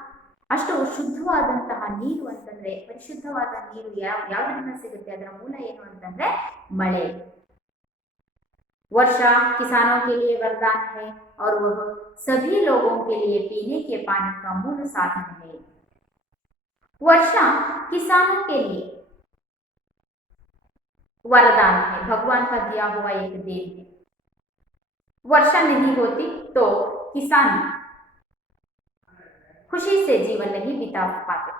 ಅಷ್ಟು ಶುದ್ಧವಾದಂತಹ ನೀರು ಅಂತಂದ್ರೆ, ಪರಿಶುದ್ಧವಾದ ನೀರು ಯಾವ್ದ್ರಿಂದ ಸಿಗುತ್ತೆ, ಅದರ ಮೂಲ ಏನು ಅಂತಂದ್ರೆ ಮಳೆ. वर्षा किसानों के लिए वरदान है और वह सभी लोगों के लिए पीने के पानी का मूल साधन है। वर्षा किसानों के लिए वरदान है, भगवान का दिया हुआ एक देन है। वर्षा नहीं होती तो किसान खुशी से जीवन नहीं बिता पाते,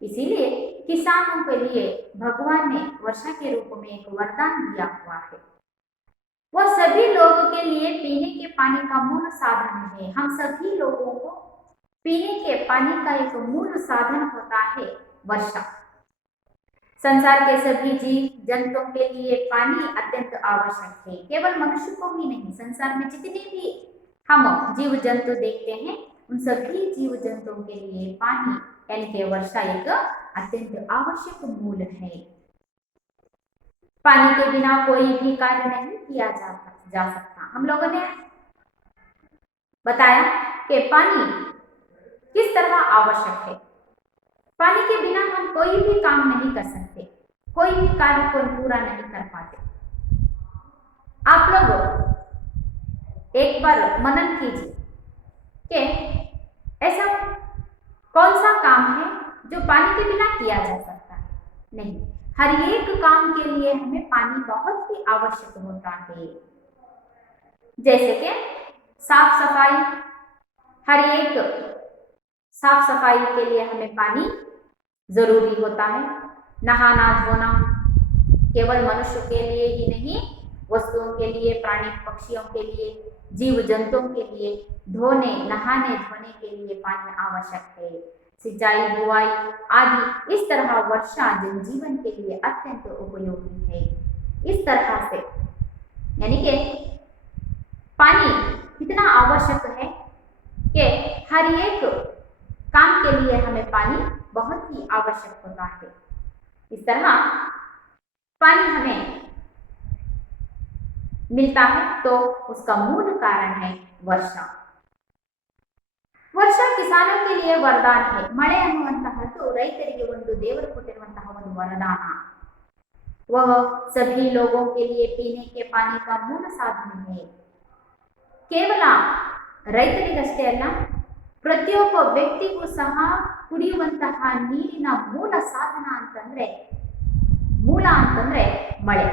इसीलिए किसानों के लिए भगवान ने वर्षा के रूप में एक वरदान दिया हुआ है। वह सभी लोगों के लिए पीने के पानी का मूल साधन है। हम सभी लोगों को पीने के पानी का एक मूल साधन होता है वर्षा। संसार के सभी जीव जंतुओं के लिए पानी अत्यंत आवश्यक है। केवल मनुष्य को ही नहीं, संसार में जितने भी हम जीव जंतु देखते हैं उन सभी जीव जंतुओं के लिए पानी यानी कि वर्षा एक अत्यंत आवश्यक मूल है। पानी के बिना कोई भी कार्य नहीं किया जा सकता। हम लोगों ने बताया कि पानी किस तरह आवश्यक है। पानी के बिना हम कोई भी काम नहीं कर सकते, कोई भी कार्य को पूरा नहीं कर पाते। आप लोग एक बार मनन कीजिए कि ऐसा कौन सा काम है जो पानी के बिना किया जा सकता है? नहीं, हर एक काम के लिए हमें पानी बहुत ही आवश्यक होता है। जैसे कि साफ सफाई, हर एक साफ सफाई के लिए हमें पानी जरूरी होता है। नहाना धोना केवल मनुष्य के लिए ही नहीं, वस्तुओं के लिए, प्राणी पक्षियों के लिए, जीव जंतुओं के लिए नहाने धोने के लिए पानी आवश्यक है। सिंचाई, बुआई आदि इस तरह वर्षा जनजीवन के लिए अत्यंत उपयोगी है। इस तरह से यानी कि पानी इतना आवश्यक है कि हर एक काम के लिए हमें पानी बहुत ही आवश्यक होता है। इस तरह पानी हमें मिलता है तो उसका मूल कारण है वर्षा। ವರ್ಷ ಕಿಸಾನೋ ಕೆ ಲಿಯೆ ವರದಾನ ಹೈ. ಮಳೆ ಅನ್ನುವಂತಹದ್ದು ರೈತರಿಗೆ ಒಂದು ದೇವರು ಕೊಟ್ಟಿರುವಂತಹ ಒಂದು ವರದಾನ. वह सभी लोगों के लिए पीने के पानी का मूल साधन है. ಕೇವಲ ರೈತರಿಗಷ್ಟೇ ಅಲ್ಲ, ಪ್ರತಿಯೊಬ್ಬ ವ್ಯಕ್ತಿಗೂ ಸಹ ಕುಡಿಯುವಂತಹ ನೀರಿನ ಮೂಲ ಸಾಧನ ಅಂತಂದ್ರೆ ಮಳೆ.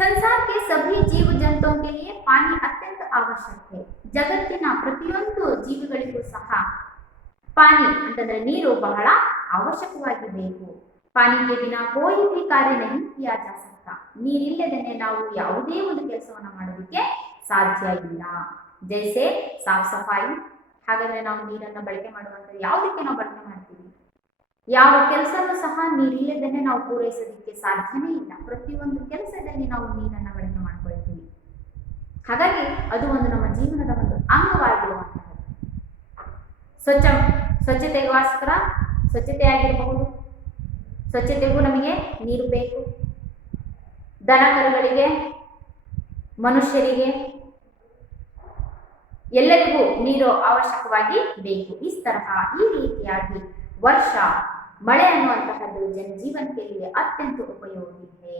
संसार के सभी जीव जंतुओं के लिए पानी अत्यंत आवश्यक है. जगತ್ತಿನ ಪ್ರತಿಯೊಂದು ಜೀವಿಗಳಿಗೂ ಸಹ पानी ಅಂತಂದ್ರೆ ನೀರು ಬಹಳ ಅವಶ್ಯಕವಾಗಿ ಬೇಕು. पानी के बिना कोई भी कार्य नहीं किया जा सकता. ನೀರಿಲ್ಲದೆ ನಾವು ಯಾವುದೇ ಒಂದು ಕೆಲಸವನ್ನು ಮಾಡೋದಕ್ಕೆ ಸಾಧ್ಯ ಇಲ್ಲ. ಜೈಸೆ ಸಾಫ್ ಸಫಾಯಿ, ಹಾಗಾದ್ರೆ ನಾವು ನೀರನ್ನು ಬಳಕೆ ಮಾಡುವಂತ ಯಾವುದಕ್ಕೆ ನಾವು ಬಳಕೆ ಮಾಡ್ತೀವಿ? ಯಾವ ಕೆಲಸನೂ ಸಹ ನೀರಿಲ್ಲದೇನೆ ನಾವು ಪೂರೈಸೋದಕ್ಕೆ ಸಾಧ್ಯನೇ ಇಲ್ಲ. ಪ್ರತಿಯೊಂದು ಕೆಲಸದಲ್ಲಿ ನಾವು ನೀರನ್ನು ಬಳಕೆ ಮಾಡ್ಕೊಳ್ತೀವಿ. ಹಾಗಾಗಿ ಅದು ಒಂದು ನಮ್ಮ ಜೀವನದ ಒಂದು ಅಂಗವಾಗಿರುವಂತಹದ್ದು. ಸ್ವಚ್ಛತೆಗೋಸ್ಕರ ಸ್ವಚ್ಛತೆಯಾಗಿರಬಹುದು, ಸ್ವಚ್ಛತೆಗೂ ನಮಗೆ ನೀರು ಬೇಕು. ದನ ಕರುಗಳಿಗೆ, ಮನುಷ್ಯರಿಗೆ ಎಲ್ಲರಿಗೂ ನೀರು ಅವಶ್ಯಕವಾಗಿ ಬೇಕು. ಈ ರೀತಿಯಾಗಿ ವರ್ಷ ಮಳೆ ಅನ್ನುವಂತಹದ್ದು जनजीवन के लिए अत्यंत उपयोगी है.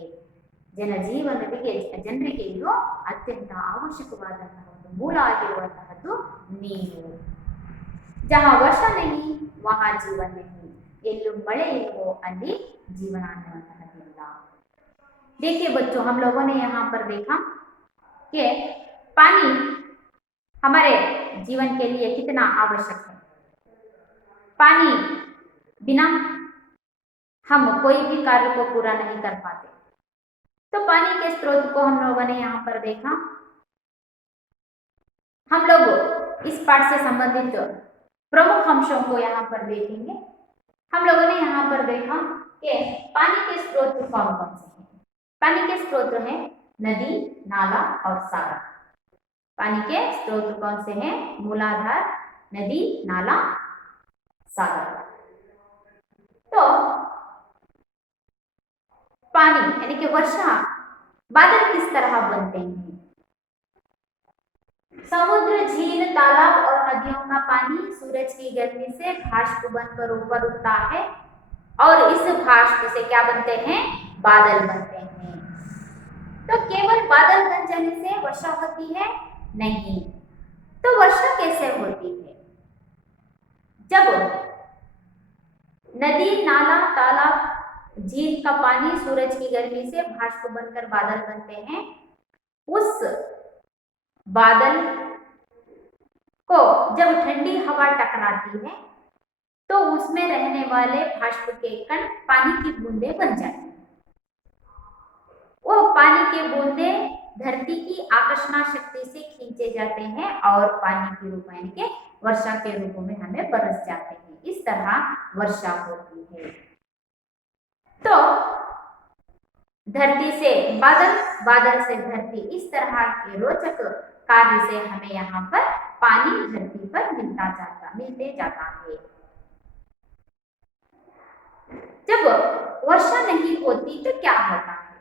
ಜನರಿಗೆ ಇದು ಅತ್ಯಂತ ಅವಶ್ಯಕವಾದಂತಹ ಒಂದು ಮೂಲ ಆಗಿರುವಂತಹದ್ದು ನೀರು. जहाँ वर्षा नहीं वहाँ जीवन नहीं. ಎಲ್ಲೂ ಮಳೆ ಇಲ್ವೋ ಅಲ್ಲಿ ಜೀವನ ಅನ್ನುವಂತಹದ್ದಿಲ್ಲ. देखिए बच्चों, हम लोगों ने यहाँ पर देखा कि पानी हमारे जीवन के लिए कितना आवश्यक है. पानी बिना हम कोई भी कार्य को पूरा नहीं कर पाते. तो पानी के स्रोत को हम लोगों ने यहाँ पर देखा. हम लोग इस पाठ से संबंधित प्रमुख अंशों को यहाँ पर देखेंगे. हम लोगों ने यहाँ पर देखा कि पानी के स्रोत कौन कौन से हैं. पानी के स्रोत हैं नदी, नाला और सागर. पानी के स्रोत कौन से हैं? मूलाधार, नदी, नाला, सागर. तो पानी यानी कि वर्षा, बादल किस तरह बनते हैं? समुद्र, झील, तालाब और नदियों का पानी सूरज की गर्मी से भाष्प बनकर ऊपर उठता है और इस भाष्प से क्या बनते हैं? बादल बनते हैं. तो केवल बादल बन जाने से वर्षा होती है? नहीं. तो वर्षा कैसे होती है? जब नदी, नाला, तालाब, झील का पानी सूरज की गर्मी से भाष्प बनकर बादल बनते हैं. उस बादल को जब ठंडी हवा टकराती है तो उसमें रहने वाले भाष्प के कण पानी की बूंदें बन जाती हैं. वो पानी के बूंदे धरती की आकर्षण शक्ति से खींचे जाते हैं और पानी के रूप में के वर्षा के रूप में हमें बरस जाते हैं. इस तरह वर्षा होती है. तो धरती से बादल, बादल से धरती, इस तरह के रोचक कार्य से हमें यहाँ पर पानी धरती पर मिलते जाता है. जब वर्षा नहीं होती तो क्या होता है?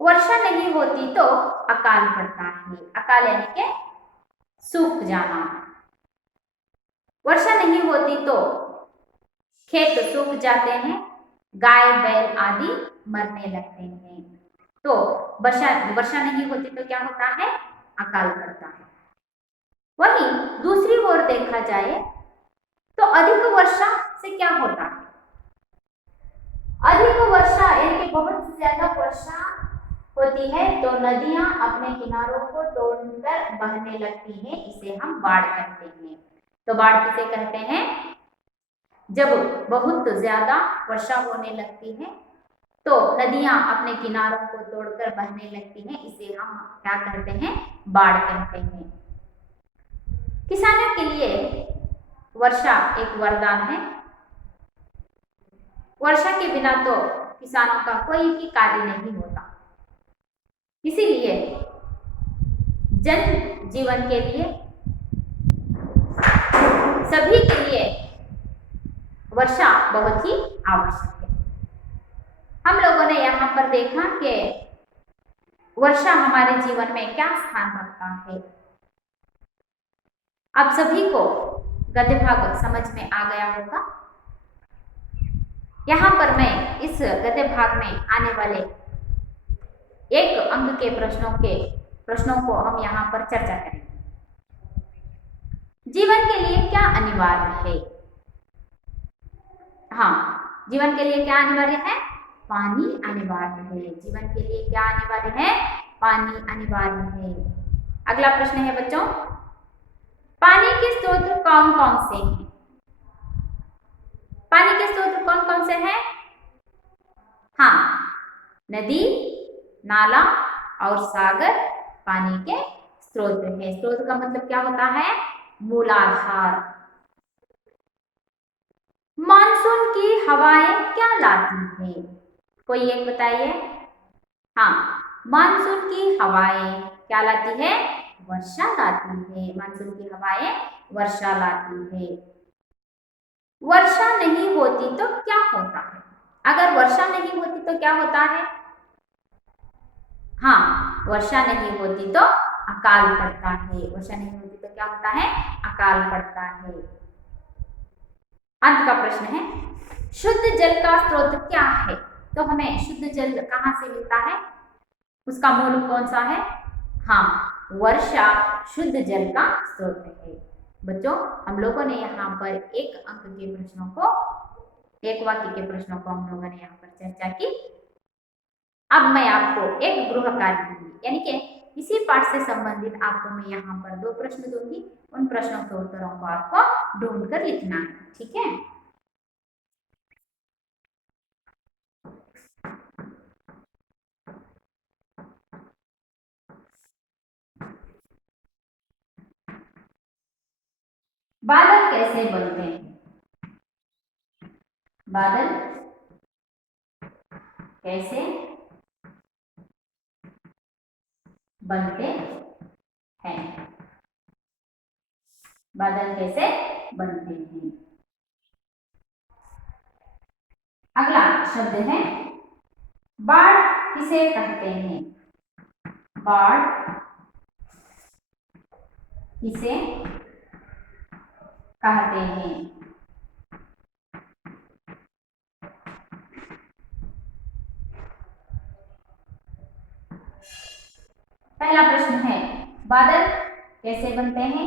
वर्षा नहीं होती तो अकाल पड़ता है. अकाल यानी के सूख जाना. वर्षा नहीं होती तो खेत सूख जाते हैं, गाय बैल आदि मरने लगते हैं. तो वर्षा नहीं होती तो क्या होता है? अकाल पड़ता है. वहीं दूसरी ओर देखा जाए तो अधिक वर्षा से क्या होता है? अधिक वर्षा यानी कि बहुत ज्यादा वर्षा होती है तो नदियां अपने किनारों को तोड़कर बहने लगती हैं. इसे हम बाढ़ कहते हैं. तो बाढ़ किसे कहते हैं? जब बहुत ज्यादा वर्षा होने लगती है तो नदियां अपने किनारों को तोड़कर बहने लगती हैं. इसे हम क्या कहते हैं? बाढ़ कहते हैं. किसानों के लिए वर्षा एक वरदान है. वर्षा के बिना तो किसानों का कोई भी कार्य नहीं होता. इसीलिए जन जीवन के लिए, सभी के लिए वर्षा बहुत ही आवश्यक है. हम लोगों ने यहाँ पर देखा कि वर्षा हमारे जीवन में क्या स्थान रखता है. आप सभी को गद्य भाग समझ में आ गया होगा. यहाँ पर मैं इस गद्य भाग में आने वाले एक अंक के प्रश्नों को हम यहाँ पर चर्चा करेंगे. जीवन के लिए क्या अनिवार्य है? हाँ, जीवन के लिए क्या अनिवार्य है? पानी अनिवार्य है. जीवन के लिए क्या अनिवार्य है? पानी अनिवार्य है. अगला प्रश्न है बच्चों, पानी के स्रोत कौन कौन से हैं? पानी के स्रोत कौन कौन से हैं? हाँ, नदी, नाला और सागर पानी के स्रोत है. स्रोत का मतलब क्या होता है? मूलाधार. मानसून मानसून की हवाएं क्या लाती है? कोई एक बताइए। हाँ, मानसून की हवाएं क्या लाती है? वर्षा लाती है। मानसून की हवाएं वर्षा लाती है। वर्षा नहीं होती तो क्या होता है? अगर वर्षा नहीं होती तो क्या होता है? हाँ, वर्षा नहीं होती तो अकाल पड़ता है। वर्षा नहीं होती तो क्या होता है? अकाल पड़ता है। अंत का प्रश्न है, शुद्ध जल का स्रोत क्या है? तो हमें शुद्ध जल कहाँ से मिलता है? उसका मूल कौन सा है? हाँ, वर्षा शुद्ध जल का स्रोत है। बच्चों, हम लोगों ने यहाँ पर एक अंक के प्रश्नों को, एक वाक्य के प्रश्नों को हम लोगों ने यहाँ पर चर्चा की। अब मैं आपको एक गृह कार्य दूंगी, यानी कि इसी पाठ से संबंधित आपको मैं यहाँ पर 2 प्रश्न दूंगी। उन प्रश्नों के उत्तरों को आपको ढूंढ कर लिखना है, ठीक है? बादल कैसे बनते हैं? बादल कैसे बनते हैं? बादल कैसे बनते हैं? अगला शब्द है, बाढ़ किसे कहते हैं? बाढ़ किसे कहते हैं? पहला प्रश्न है, बादल कैसे बनते हैं?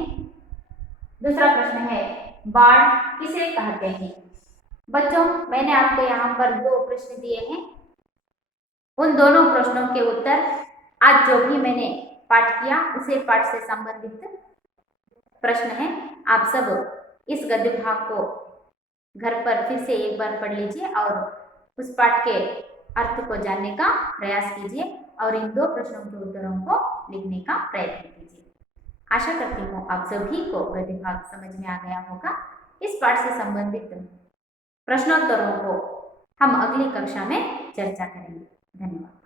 दूसरा प्रश्न है, बाढ़ किसे कहते हैं? बच्चों, मैंने आपको यहाँ पर 2 प्रश्न दिए हैं। उन दोनों प्रश्नों के उत्तर आज जो भी मैंने पाठ किया उसे पाठ से संबंधित प्रश्न है। आप सब इस गद्य भाग को घर पर फिर से एक बार पढ़ लीजिए और उस पाठ के अर्थ को जानने का प्रयास कीजिए और इन 2 प्रश्नों के उत्तरों को लिखने का प्रयत्न कीजिए। आशा करती हूँ आप सभी को गद्य भाग समझ में आ गया होगा। इस पाठ से संबंधित प्रश्नोत्तरों को हम अगली कक्षा में चर्चा करेंगे। धन्यवाद।